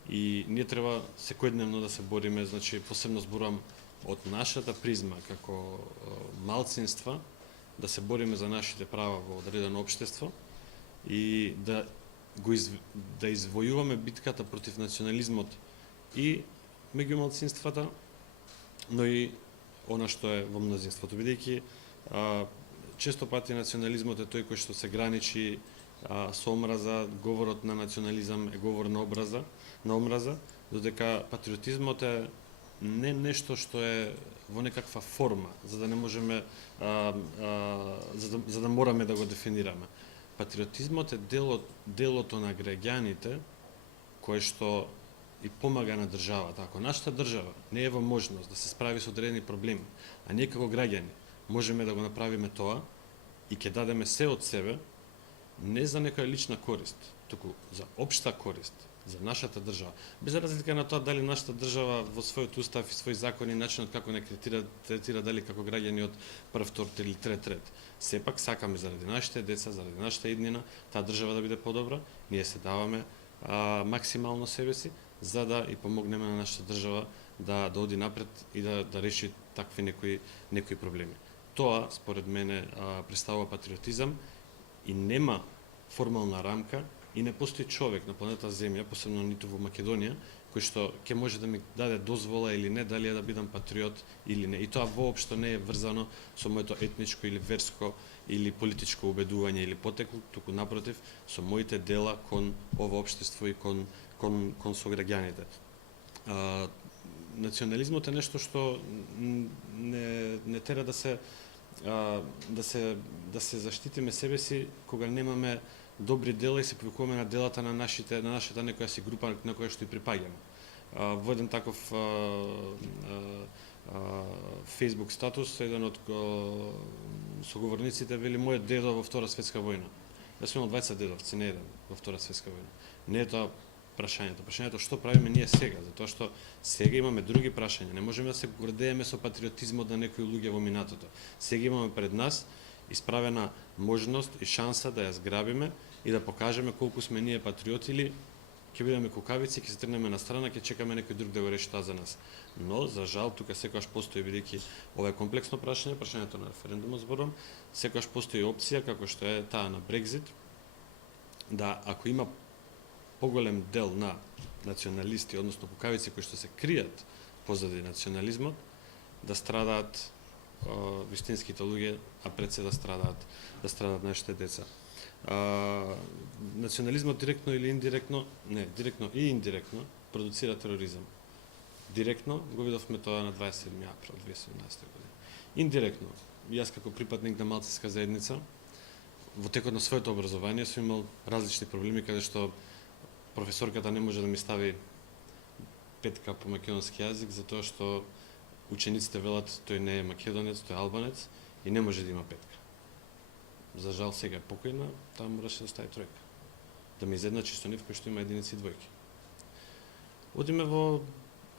И ние треба секојдневно да се бориме, значи посебно зборувам од нашата призма како малцинства, да се бориме за нашите права во одредено општество и да извојуваме битката против национализмот и меѓу малцинствата, но и она што е во мнозинството, бидејќи често пати национализмот е тој кој што се граничи со омраза, говорот на национализам е говор на омраза, додека патриотизмот е не нешто што е во некаква форма, за да не можеме, за да мораме да го дефинираме. Патриотизмот е делото на граѓаните кое што и помага на државата. Ако нашата држава не е во можност да се справи со одредени проблеми, а ние како граѓани можеме да го направиме тоа и ќе дадеме се од себе, не за некоја лична корист, туку за општа корист, за нашата држава. Без разлика на тоа дали нашата држава во својот устав и своји закони начинот како не третира дали како граѓани од прв, втор или трет ред. Сепак сакаме заради нашите деца, заради нашата иднина, таа држава да биде подобра, ние се даваме максимално себе си, за да и помогнеме на нашата држава да оди напред и да реши такви некои проблеми. Тоа, според мене, представува патриотизам и нема формална рамка и не постои човек на планета Земја, посебно ниту во Македонија, кој што ќе може да ми даде дозвола или не дали да бидам патриот или не. И тоа воопшто не е врзано со моето етничко или верско или политичко убедување или потекло, туку напротив со моите дела кон ова општество и кон сограѓаните. Национализмот е нешто што не тера да се заштитиме себе си кога немаме добри дела и се повикуваме на делата на нашата некоја си група на која што и припаѓаме. Во еден таков Facebook статус, еден од соговорниците вели: мојот дедо во Втора светска војна. Јас имам 20 дедовци, не еден во Втора светска војна. Не е тоа прашањето. Прашањето што правиме ние сега, затоа што сега имаме други прашања. Не можеме да се гордееме со патриотизмот на некои луѓе во минатото. Сега имаме пред нас исправена можност и шанса да ја зграбиме и да покажеме колку сме ние патриоти, или ќе бидеме кукавици, ќе се тргнеме на страна, ќе чекаме некој друг да го реши тоа за нас. Но за жал тука секогаш постои, бидејќи ова е комплексно прашањето на референдумот зборувам, секогаш постои опција како што е таа на Брекзит, да ако има поголем дел на националисти, односно кукавици кои што се кријат позади национализмот, да страдаат вистинските луѓе, а пред се да страдаат нашите деца. Национализмот директно или индиректно, не, директно и индиректно продуцира тероризам. Директно го видовме тоа на 27 април 2017 година. Индиректно, јас како припадник на малцинска заедница, во текот на своето образование сум имал различни проблеми, каде што професорката не може да ми стави петка по македонски јазик, затоа што учениците велат тој не е македонец, тој е албанец и не може да има петка. За жал сега е покојна, таа мораше да стави тројка. Да ми изедначи со нив кој што има единици и двојки. Одиме во,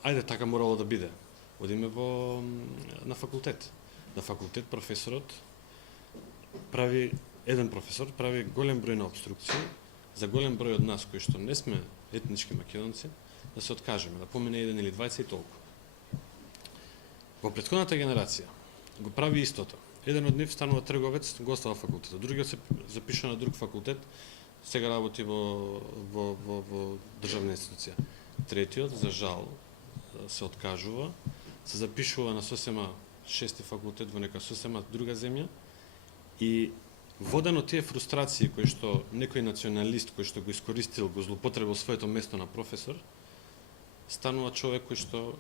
ајде така морало да биде. Одиме на факултет. На факултет професорот прави, еден професор прави голем број на обструкции за голем број од нас кои што не сме етнички македонци, да се откажеме, да помине еден или 20 и толку. Во претходната генерација го прави истото. Еден од нив станува трговец, го остава факултетот. Другиот се запиша на друг факултет, сега работи во државна институција. Третиот, за жал, се откажува, се запишува на сосема шести факултет во нека сосема друга земја и воден од тие фрустрации кои што некој националист кој што го искористил, го злоупотребил своето место на професор, станува човек кој што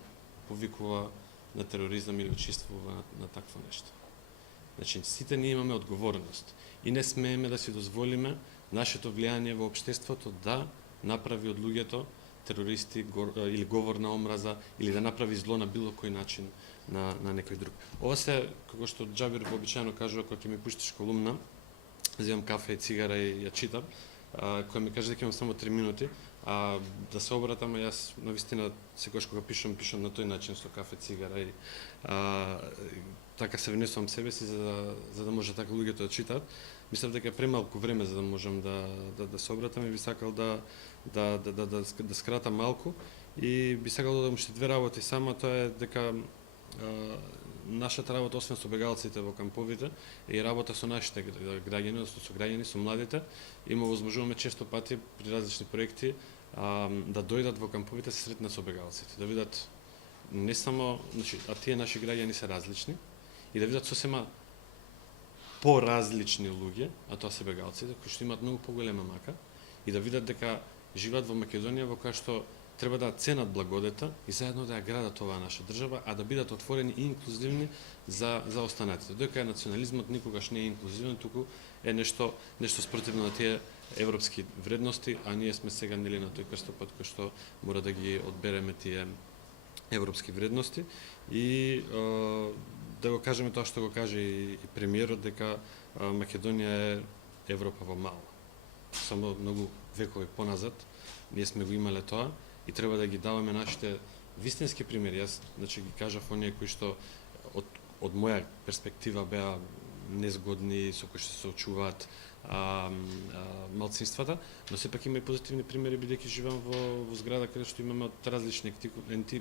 повикува на тероризам или учествува на такво нешто. Значи, сите ние имаме одговорност и не смееме да си дозволиме нашето влијание во општеството да направи од луѓето терористи или говор на омраза или да направи зло на било кој начин на некој друг. Ова се, како што Џабир вообичаено кажува, кога ќе ми пуштиш колумна, земам кафе и цигара и ја читам, која ми каже дека имам само 3 минути, да се обратам, јас навистина секогаш кога пишам на тој начин со кафе, цигара и така се внесувам себе си за да може така луѓето да читаат. Мислам дека е премалку време за да можам да се обратам и би сакал да скратам малку и би сакал да додам уште две работи само, тоа е дека нашата работа, освен со бегалците во камповите, е и работа со нашите граѓани, одnosno со граѓани, со младите. Има возможуваме често пати при различни проекти да дојдат во камповите, се сретнат со бегалците, да видат не само, значи, а тие наши граѓани се различни и да видат сосема поразлични луѓе, а тоа се бегалците, кои што имаат многу поголема мака и да видат дека живеат во Македонија во која што треба да ценат благодета и заедно да ја градат оваа наша држава, а да бидат отворени и инклузивни за останатите. Дека национализмот никогаш не е инклузивен, туку е нешто спротивно на тие европски вредности, а ние сме сега нели на тој крстопат кој што мора да ги одбереме тие европски вредности и да го кажеме тоа што го каже и премиерот, дека Македонија е Европа во мало. Само многу векови поназад ние сме го имале тоа и треба да ги даваме нашите вистински примери. Јас, значи, ги кажав оние кои што од моја перспектива беа незгодни, со кои што се очуваат малцинствата, но сепак има и позитивни примери, бидејќи живеам во зграда каде што имаме од различни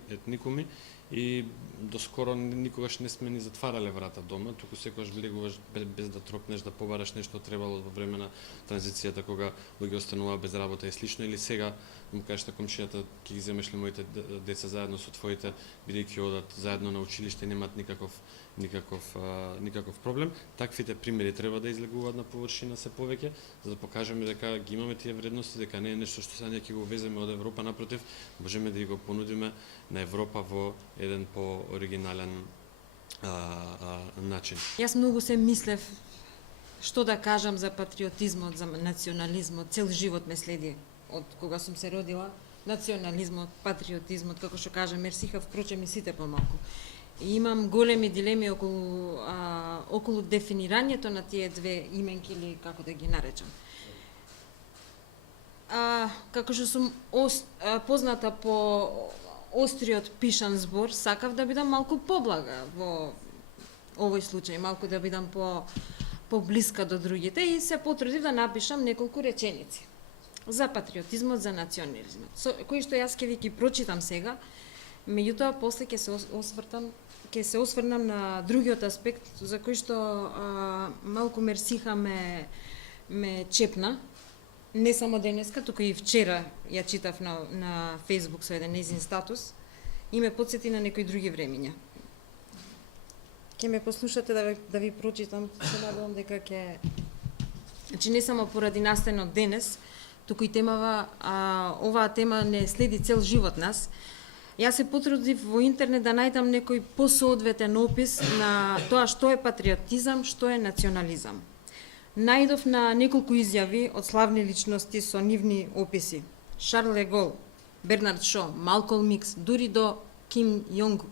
етникуми и доскоро никогаш не сме ни затварале врата дома, туку секогаш влегуваш без да тропнеш, да побараш нешто требало во време на транзицијата кога луѓе остануваа без работа и слично, или сега му кажеш на комшијата ќе ги земеш ли моите деца заедно со твоите, бидејќи одат заедно на училиште и немаат никаков проблем. Таквите примери треба да излегуваат на површина се повеќе, за да покажеме дека ги имаме тие вредности, дека не е нешто што сега ќе го веземе од Европа, напротив, можеме да го понудиме на Европа во еден по-оригинален начин. Јас многу се мислев што да кажам за патриотизмот, за национализмот, цел живот ме следи од кога сум се родила. Национализмот, патриотизмот, како што кажа Мерсиха, впрочем и сите помалку. И имам големи дилеми околу дефинирањето на тие две именки или како да ги наречам. Како што сум позната по остриот пишан збор, сакав да бидам малку поблага во овој случај, малку да бидам поблиска до другите и се потрудив да напишам неколку реченици за патриотизмот, за национализмот, кои што јас ќе ви ги прочитам сега, меѓутоа после ќе се осврнам на другиот аспект за кој што малку Мерсиха ме чепна. Не само денеска, туку и вчера ја читав на Facebook со еден нејзин статус и ме потсети на некои други времиња. ќе ме послушате да ви прочитам, се надевам дека ќе... Значи не само поради настанот денес, туку и темава, оваа тема не следи цел живот нас. Јас се потрудив во интернет да најдам некој посоодветен опис на тоа што е патриотизам, што е национализам. Најдов на неколку изјави од славни личности со нивни описи. Шарл де Гол, Бернард Шо, Малколм Икс, дури до Ким Јонг,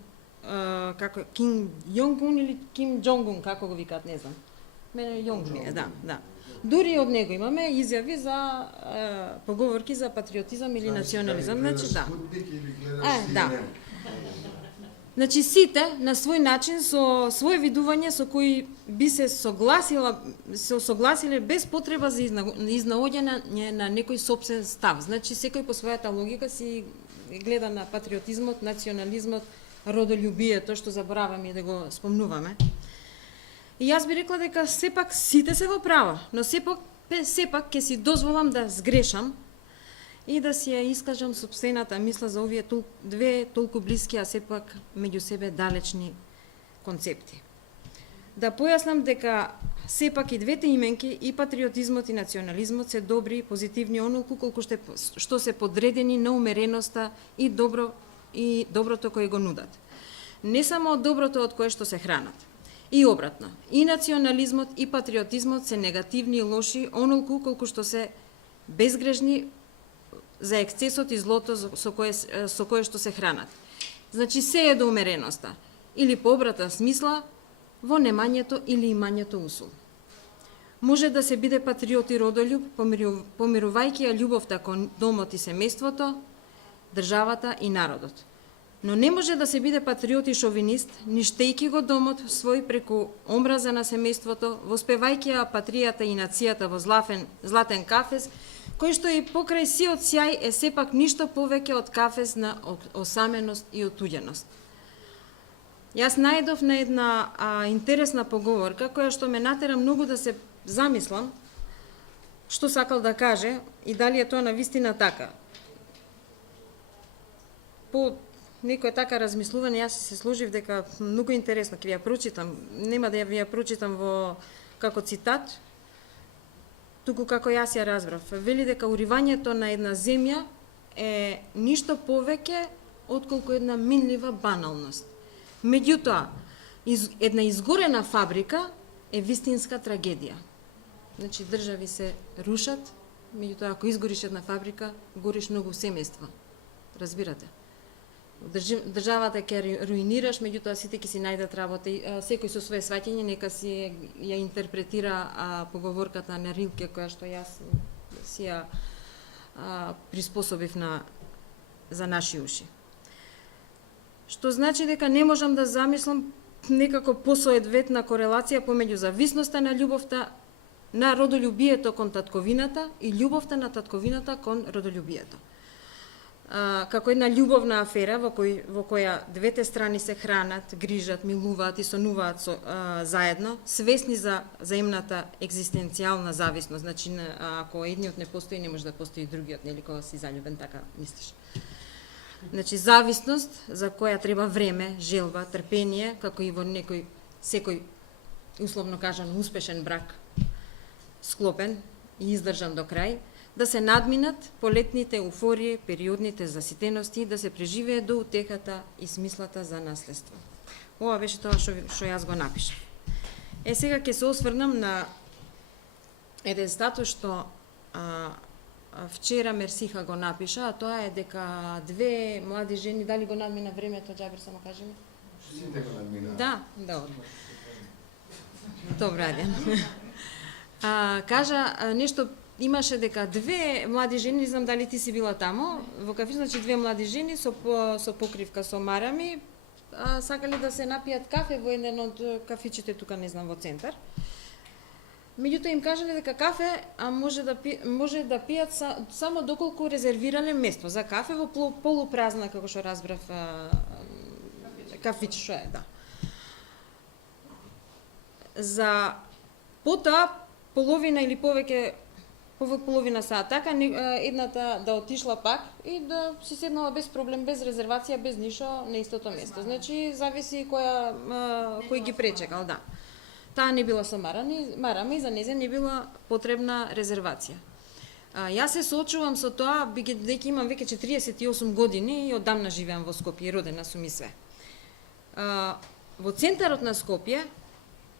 Ким Јонг-ун или Ким Џонг-ун, како го викаат, не знам. Мене Јонг ми е, да. Дури од него имаме изјави за поговорки за патриотизам или национализам, значи да. Да. Значи сите на свој начин со своje видување со кои би се согласиле без потреба за изнаоѓање на некој сопствен став. Значи секој по својата логика си гледа на патриотизмот, национализмот, родолюбието, што забораваме и да го спомнуваме. И јас би рекла дека сепак сите се во право, но сепак ќе си дозволам да сгрешам и да си ја искажам сопствената мисла за овие две толку блиски, а сепак меѓу себе далечни концепти. Да појаснам дека сепак и двете именки, и патриотизмот и национализмот се добри и позитивни онолку колку што се подредени на умереноста и доброто кое го нудат. Не само од доброто од кое што се хранат. И обратно, и национализмот и патриотизмот се негативни и лоши онолку колку што се безгрежни за ексцесот и злото со кое што се хранат. Значи се е до умереноста, или по обратна смисла, во немањето или имањето усул. Може да се биде патриот и родолюб, помирувајќи ја љубовта кон домот и семејството, државата и народот. Но не може да се биде патриот и шовинист, ништејќи го домот свој преку омраза на семејството, воспевајќи ја патријата и нацијата во златен кафез, кој што и покрај сиот сјај е сепак ништо повеќе од кафез на осаменост и отуѓеност. Јас најдов на една интересна поговорка, која што ме натера многу да се замислам што сакал да каже и дали е тоа навистина така. По некој така размислување, јас се сложив дека многу интересно, ќе ја прочитам, нема да ја прочитам како цитат, туку како јас ја разбрав. Вели дека уривањето на една земја е ништо повеќе отколку една минлива баналност. Меѓутоа, една изгорена фабрика е вистинска трагедија. Значи, држави се рушат, меѓутоа, ако изгориш една фабрика, гориш многу семејства. Разбирате? Државата ќе руинираш, меѓутоа сите ќе си најдат работа. Секој со свое сваќање нека си ја интерпретира поговорката на Рилке, која што јас си ја приспособив за наши уши. Што значи дека не можам да замислам некако посоедветна корелација помеѓу зависноста на љубовта на родолюбието кон татковината и љубовта на татковината кон родолюбието. Како една љубовна афера во која двете страни се хранат, грижат, милуваат и сонуваат заедно, свесни за заемната екзистенцијална зависност. Значи, ако едниот не постои, не може да постои другиот, нели, кога си заљубен, така мислиш. Значи, зависност за која треба време, желба, трпение, како и во секој, условно кажан, успешен брак, склопен и издржан до крај, да се надминат полетните еуфории, периодните заситености, да се преживее до утехата и смислата за наследство. Ова беше тоа што јас го напишав. Сега ќе се осврнам на еден статус што вчера Мерсиха го напиша, а тоа е дека две млади жени, дали го надмина времето, Џабир, само кажи ми? Сите го надмина. Да, добро. Добра ден. Кажа нешто, имаше дека две млади жени, не знам дали ти си била тамо, во кафе, значи две млади жени со покривка со марами, сакале да се напијат кафе во еден од кафичите тука, не знам, во центар. Меѓутоа им кажале дека кафе може да пијат само доколку резервирале место за кафе во полупразна, како што разбрав, кафич што е, да. За потоа половина или повеќе во половина сат. Така едната да отишла пак и да си седнала без проблем, без резервација, без ништо на истото место. Значи зависи кој ги пречекал, да. Таа не била со марама и за незе не била потребна резервација. Јас се соочувам со тоа, бидејќи имам веќе 48 години и одамна живеам во Скопје, родена сум и све. Во центарот на Скопје,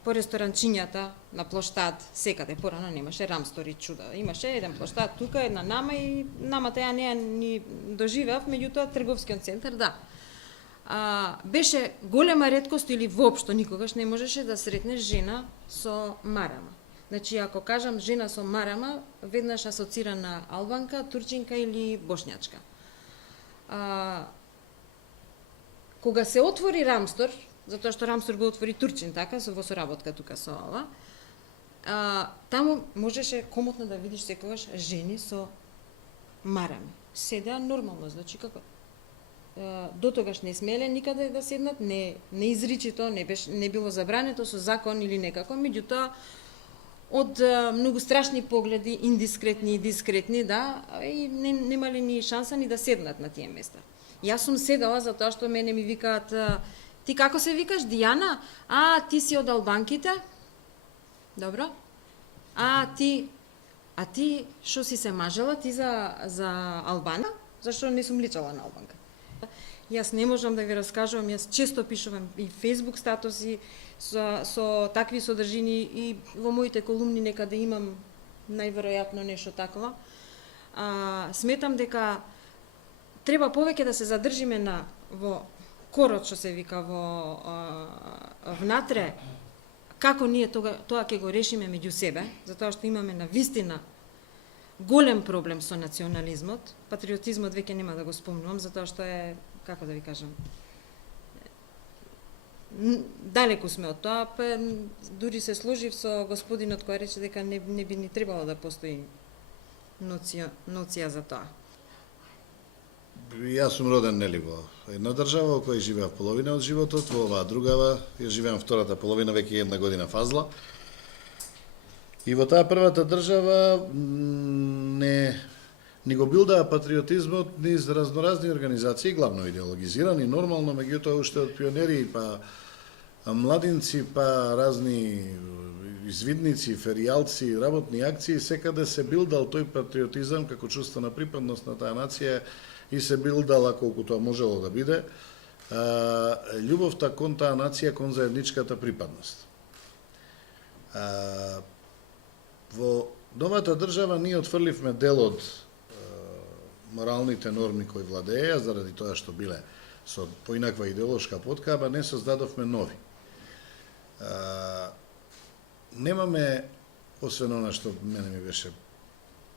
по ресторанчињата, на плоштад, секаде, порано немаше рамстори чуда. Имаше еден плоштад тука, една нама и намата ја не ја ни доживеав, меѓутоа трговскиот центар, да. Беше голема реткост или воопшто никогаш не можеше да сретнеш жена со марама. Значи, ако кажам жена со марама, веднаш асоцира на албанка, турчинка или бошњачка. Кога се отвори рамстор, затоа што рамстор го отвори турчин, така, во соработка тука со ова, таму можеше комотно да видиш секогаш жени со марами. Седеа нормално, значи како до тогаш не смеле никаде да седнат, не изричито, не било забрането со закон или некако, меѓутоа од многу страшни погледи, индискретни и дискретни, да, и немале ни шанса ни да седнат на тие места. Јас сум седала затоа што мене ми викаат: ти како се викаш, Дијана? Ти си од албанките? Добро. Ти што си се мажела ти за Албана? Зашто не сум личала на албанка? Јас не можам да ви раскажувам, јас често пишувам и Facebook статуси со такви содржини и во моите колумни некаде имам најверојатно нешто такво. Сметам дека треба повеќе да се задржиме во корот, што се вика, внатре, како ние тоа ќе го решиме меѓу себе, затоа што имаме навистина голем проблем со национализмот. Патриотизмот веќе нема да го спомнувам, затоа што е, како да ви кажам, далеку сме од тоа, дури се сложив со господинот кој рече дека не би ни требало да постои ноција за тоа. Јас сум роден нели во една држава во која живеав половина од животот, во оваа другава ја живеам втората половина, веќе една година фазла. И во таа првата држава ни го билдаа патриотизмот низ разноразни организации, главно идеологизирани, нормално, меѓутоа уште од пионери, па младинци, па разни извидници, феријалци, работни акции, секаде се билдал тој патриотизам како чувство на припадност на таа нација и се билдала колку тоа можело да биде љубовта кон таа нација, кон заедничката припадност. Во новата држава ние отфрливме дел од моралните норми кои владееа, заради тоа што биле со поинаква идеолошка поткаба, не создадовме нови. Немаме, освен она што мене ми беше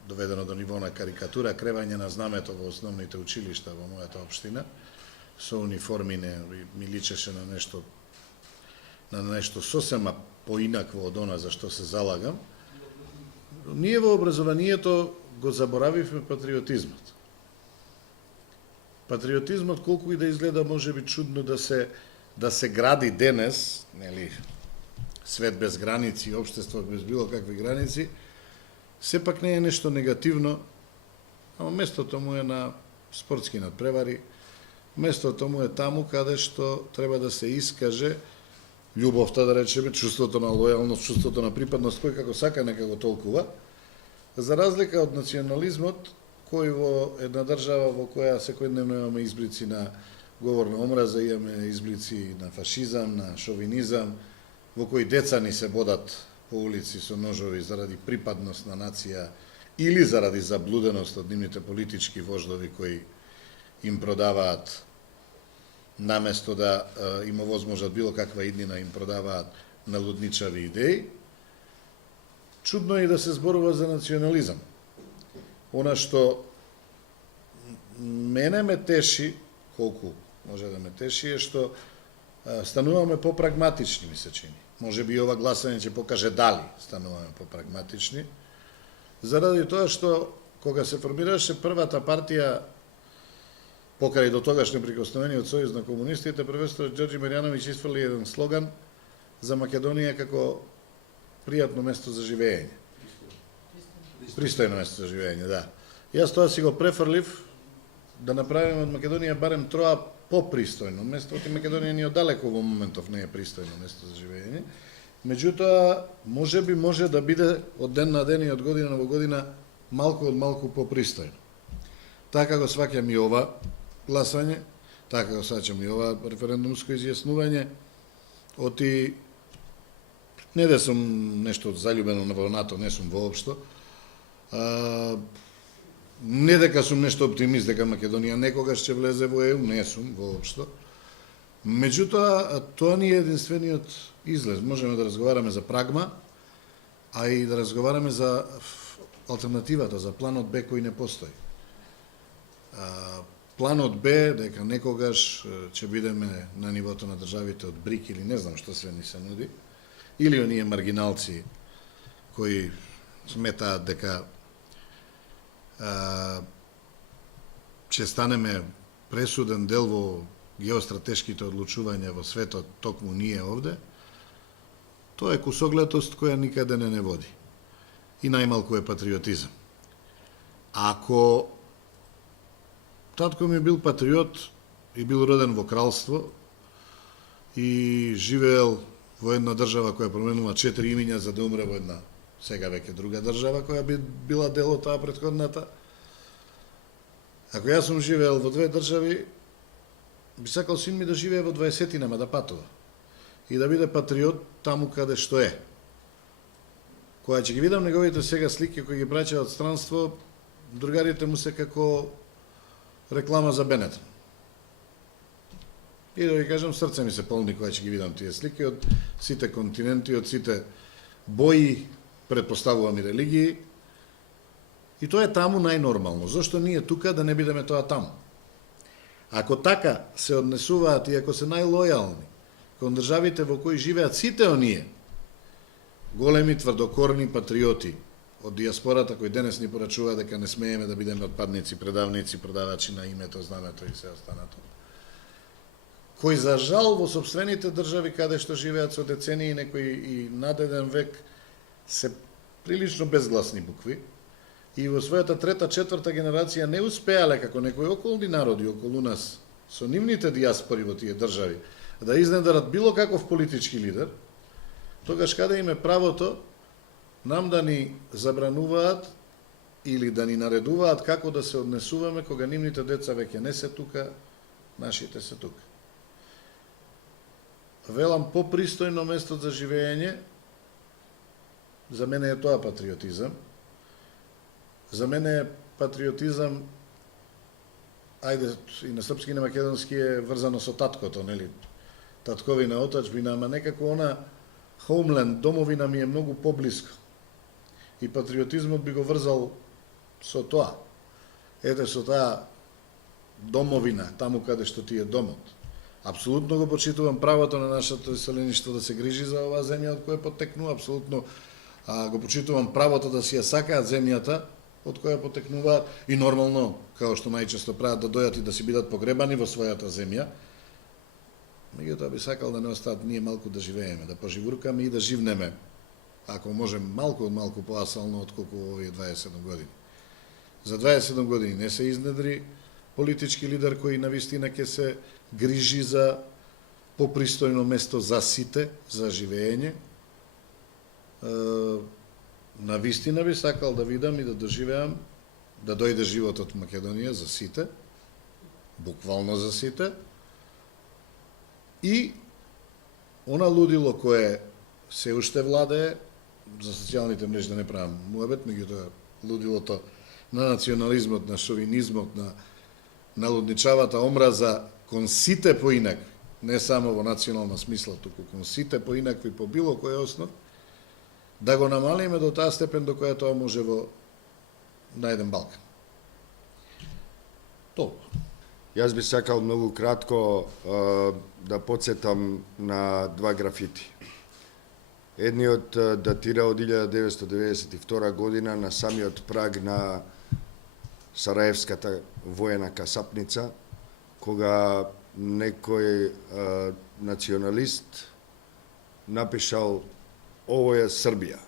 доведено до ниво на карикатура, кревање на знамето во основните училишта во мојата општина, со униформи ми личеше на нешто сосема поинакво од она за што се залагам. Ние во образованието го заборавивме патриотизмот. Патриотизмот, колку и да изгледа можеби чудно да се гради денес, нели, свет без граници, општество без било какви граници, сепак не е нешто негативно, ама местото му е на спортски надпревари, местото му е таму каде што треба да се искаже љубовта, да речеме, чувството на лојалност, чувството на припадност, кој како сака нека го толкува, за разлика од национализмот, кој во една држава во која секојдневно имаме изблици на говор на омраза, имаме изблици на фашизам, на шовинизам, во кој деца ни се бодат по улици со ножови заради припадност на нација или заради заблуденост од нивните политички вождови кои им продаваат, наместо да им овозможат било каква иднина, им продаваат налудничави идеи. Чудно е да се зборува за национализам. Она што мене ме теши, колку може да ме теши, е што стануваме попрагматични, ми се чини. Може би ова гласање ќе покаже дали стануваме попрагматични, заради тоа што кога се формираше првата партија покрај до тогаш неприкосновениот Сојуз на комунистите, професор Ѓорѓи Марјановиќ исфрли еден слоган за Македонија како пријатно место за живење. Пристојно место за живење, да. Јас тоа си го префрлив да направиме од Македонија барем троа попристојно место, оти Македонија ни оддалеку во моментов не е пристојно место за живење. Меѓутоа, може да биде од ден на ден и од година во година малку од малку попристојно. Така го сваќам и ова гласање, така го сваќам и ова референдумско изјаснување. Оти не да сум нешто заљубено во НАТО, не сум воопшто. Не дека сум нешто оптимист дека Македонија некогаш ќе влезе во ЕУ, не сум воопшто. Меѓутоа, тоа ни е единствениот излез. Можеме да разговараме за прагма, а и да разговараме за алтернативата, за планот Б кој не постои. Планот Б, дека некогаш ќе бидеме на нивото на државите од БРИК или не знам што све ни се нуди, или оние маргиналци кои сметаат дека ќе станеме пресуден дел во геостратешките одлучувања во светот, токму ние овде, тоа е кусогледост која никаде не води. И најмалку е патриотизам. Ако татко ми бил патриот и бил роден во кралство и живеел во една држава која променила 4 имиња за да умре во една сега веќе друга држава која би била дел од таа претходната. Ако јас сум живеел во две држави, би сакал син ми да живее во 20-тинама, да патува и да биде патриот таму каде што е. Кога ќе ги видам неговите сега слики кои ги праќа од странство, другарите му се како реклама за Бенетон. И да ви кажам, срце ми се полни кога ќе ги видам тие слики од сите континенти, од сите бои, предпоставувам и религии. И тоа е таму најнормално. Зошто ние тука да не бидеме тоа таму? Ако така се однесуваат и ако се најлојални кон државите во кои живеат сите оние големи тврдокорни патриоти од диаспората кои денес ни порачуваат дека не смееме да бидеме отпадници, предавници, продавачи на името, знамето и се останато, кои за жал во собствените држави каде што живеат со децении, некои и над еден век, се прилично безгласни букви и во својата трета, четврта генерација не успеале како некои околни народи околу нас со нивните диаспори во тие држави да изнедарат било каков политички лидер, тогаш каде им е правото нам да ни забрануваат или да ни наредуваат како да се однесуваме кога нивните деца веќе не се тука, нашите се тука. Велам попристојно место за живење, за мене е тоа патриотизам. За мене е патриотизам, ајде и на српски и на македонски е врзано со таткото, нели? Татковина, отачбина, ама некако она homeland, домовина ми е многу поблиско. И патриотизмот би го врзал со тоа. Ете со таа домовина, таму каде што ти е домот. Апсолутно го почитувам правото на нашето селеништво да се грижи за оваа земја од која потекнува, апсолутно го почитувам правото да си ја сакаат земјата од која потекнуваат и нормално, како што најчесто прават, да дојат и да си бидат погребани во својата земја. Меѓутоа би сакал да не остаат ние малку да живееме, да поживуркаме и да живнеме, ако можем малку од малку поасално отколку овие 27 години. За 27 години не се изнедри политички лидер кој навистина ќе се грижи за попристојно место за сите, за живеење. Навистина би сакал да видам и да доживеам, да дојде животот в Македонија за сите, буквално за сите, и она лудило кое се уште владее, за социјалните мрежи да не правам муабет, меѓутоа лудилото на национализмот, на шовинизмот, на налудничавата омраза кон сите поинакви, не само во национална смисла, туку кон сите поинакви по било кој основ, да го намалиме до таа степен до која тоа може во на еден Балкан. Толку. Јас би сакал многу кратко да подсетам на два графити. Едниот датира од 1992 година на самиот праг на Сараевската воена касапница, кога некој националист напишал "Ово е Србија".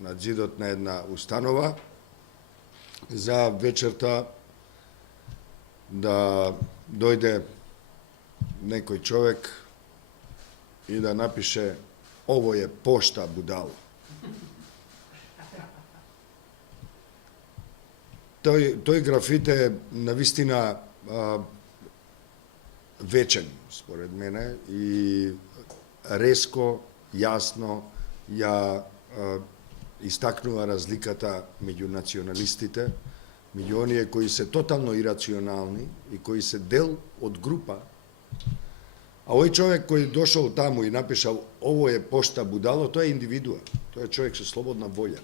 на зидот на една установа за вечерта да дојде некој човек и да напише ово е пошта будало. Тој графит е навистина вечен, според мене, и резко, јасно ја истакнува разликата меѓу националистите, меѓу оние кои се тотално ирационални и кои се дел од група, а овој човек кој дошол таму и напишал ово е пошта будало, тој е индивидуа, тој е човек со слободна волја,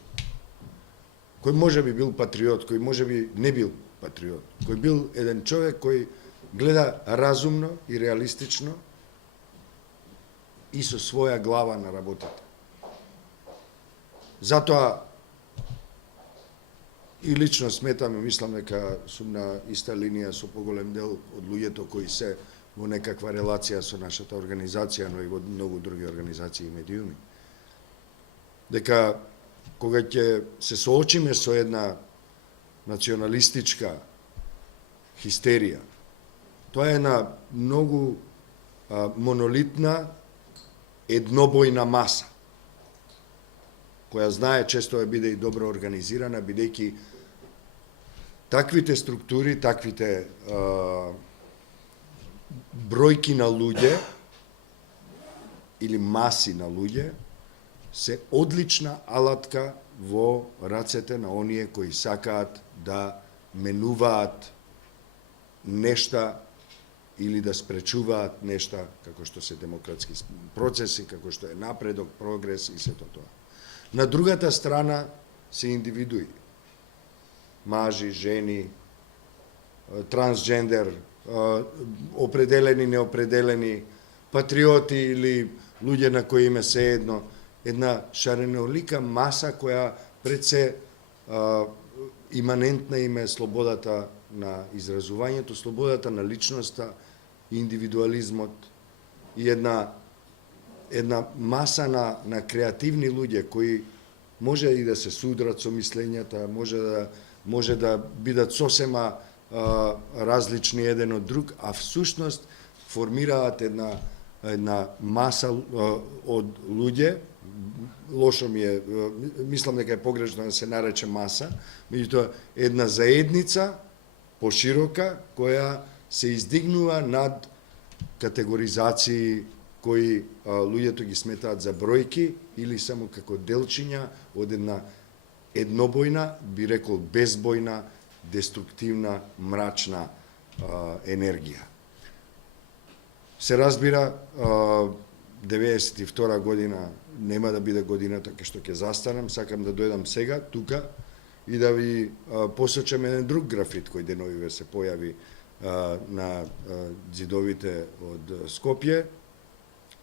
кој може би бил патриот, кој може би не бил патриот, кој бил еден човек кој гледа разумно и реалистично и со своја глава на работата. Затоа и лично сметам и мислам дека сум на иста линија со поголем дел од луѓето кои се во некаква релација со нашата организација, но и во многу други организации и медиуми. Дека кога ќе се соочиме со една националистичка хистерија, тоа е една многу монолитна, еднобојна маса, која знае често да биде и добро организирана, бидејќи таквите структури, таквите бројки на луѓе или маси на луѓе се одлична алатка во рацете на оние кои сакаат да менуваат нешта или да спречуваат нешта, како што се демократски процеси, како што е напредок, прогрес и сето тоа. На другата страна се индивидуи, мажи, жени, трансджендер, определени, неопределени, патриоти или луѓе на кои име се едно, една шаренолика маса која пред се иманентна им е слободата на изразувањето, слободата на личноста, индивидуализмот и една маса на креативни луѓе кои може и да се судрат со мислењата, може да бидат сосема различни еден од друг, а всушност формираат една маса од луѓе. Лошо ми е, мислам дека е погрешно да се нарече маса, меѓутоа една заедница поширока која се издигнува над категоризации кои луѓето ги сметаат за бројки или само како делчиња од една еднобојна, би рекол безбојна, деструктивна, мрачна енергија. Се разбира, 92 година нема да биде годината кај што ќе застанам, сакам да дојдам сега, тука, и да ви посочам еден друг графит кој деновиве се појави на зидовите од Скопје,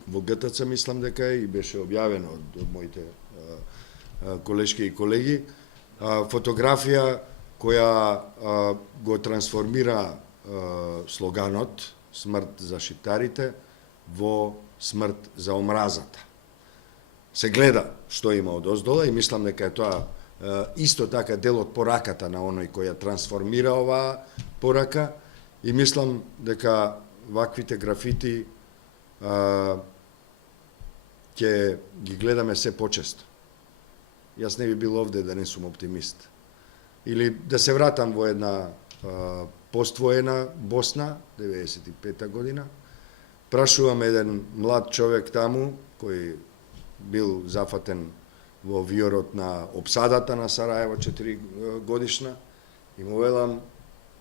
во ГТЦ мислам дека е и беше објавено од моите колешки и колеги, фотографија која го трансформира слоганот "Смрт за шиптарите" во "Смрт за омразата". Се гледа што има од оздола и мислам дека е тоа исто така дел од пораката на оној кој ја трансформира оваа порака и мислам дека ваквите графити ќе ги гледаме се почесто. Јас не би бил овде да не сум оптимист. Или да се вратам во една поствоена Босна, 95 година, прашувам еден млад човек таму, кој бил зафатен во виорот на опсадата на Сараево 4 годишна, и му велам,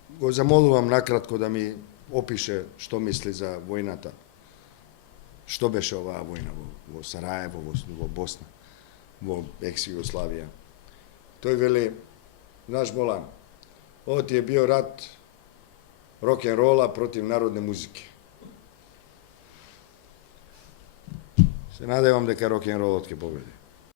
го замолувам накратко да ми опише што мисли за војната. Што беше оваа војна во Сараево, во Босна, во екс-Југославија. Тој вели, знаеш Болан, ово ти е био рат рок-н-рола против народне музики. Се надевам дека рок-н-ролот ќе победи.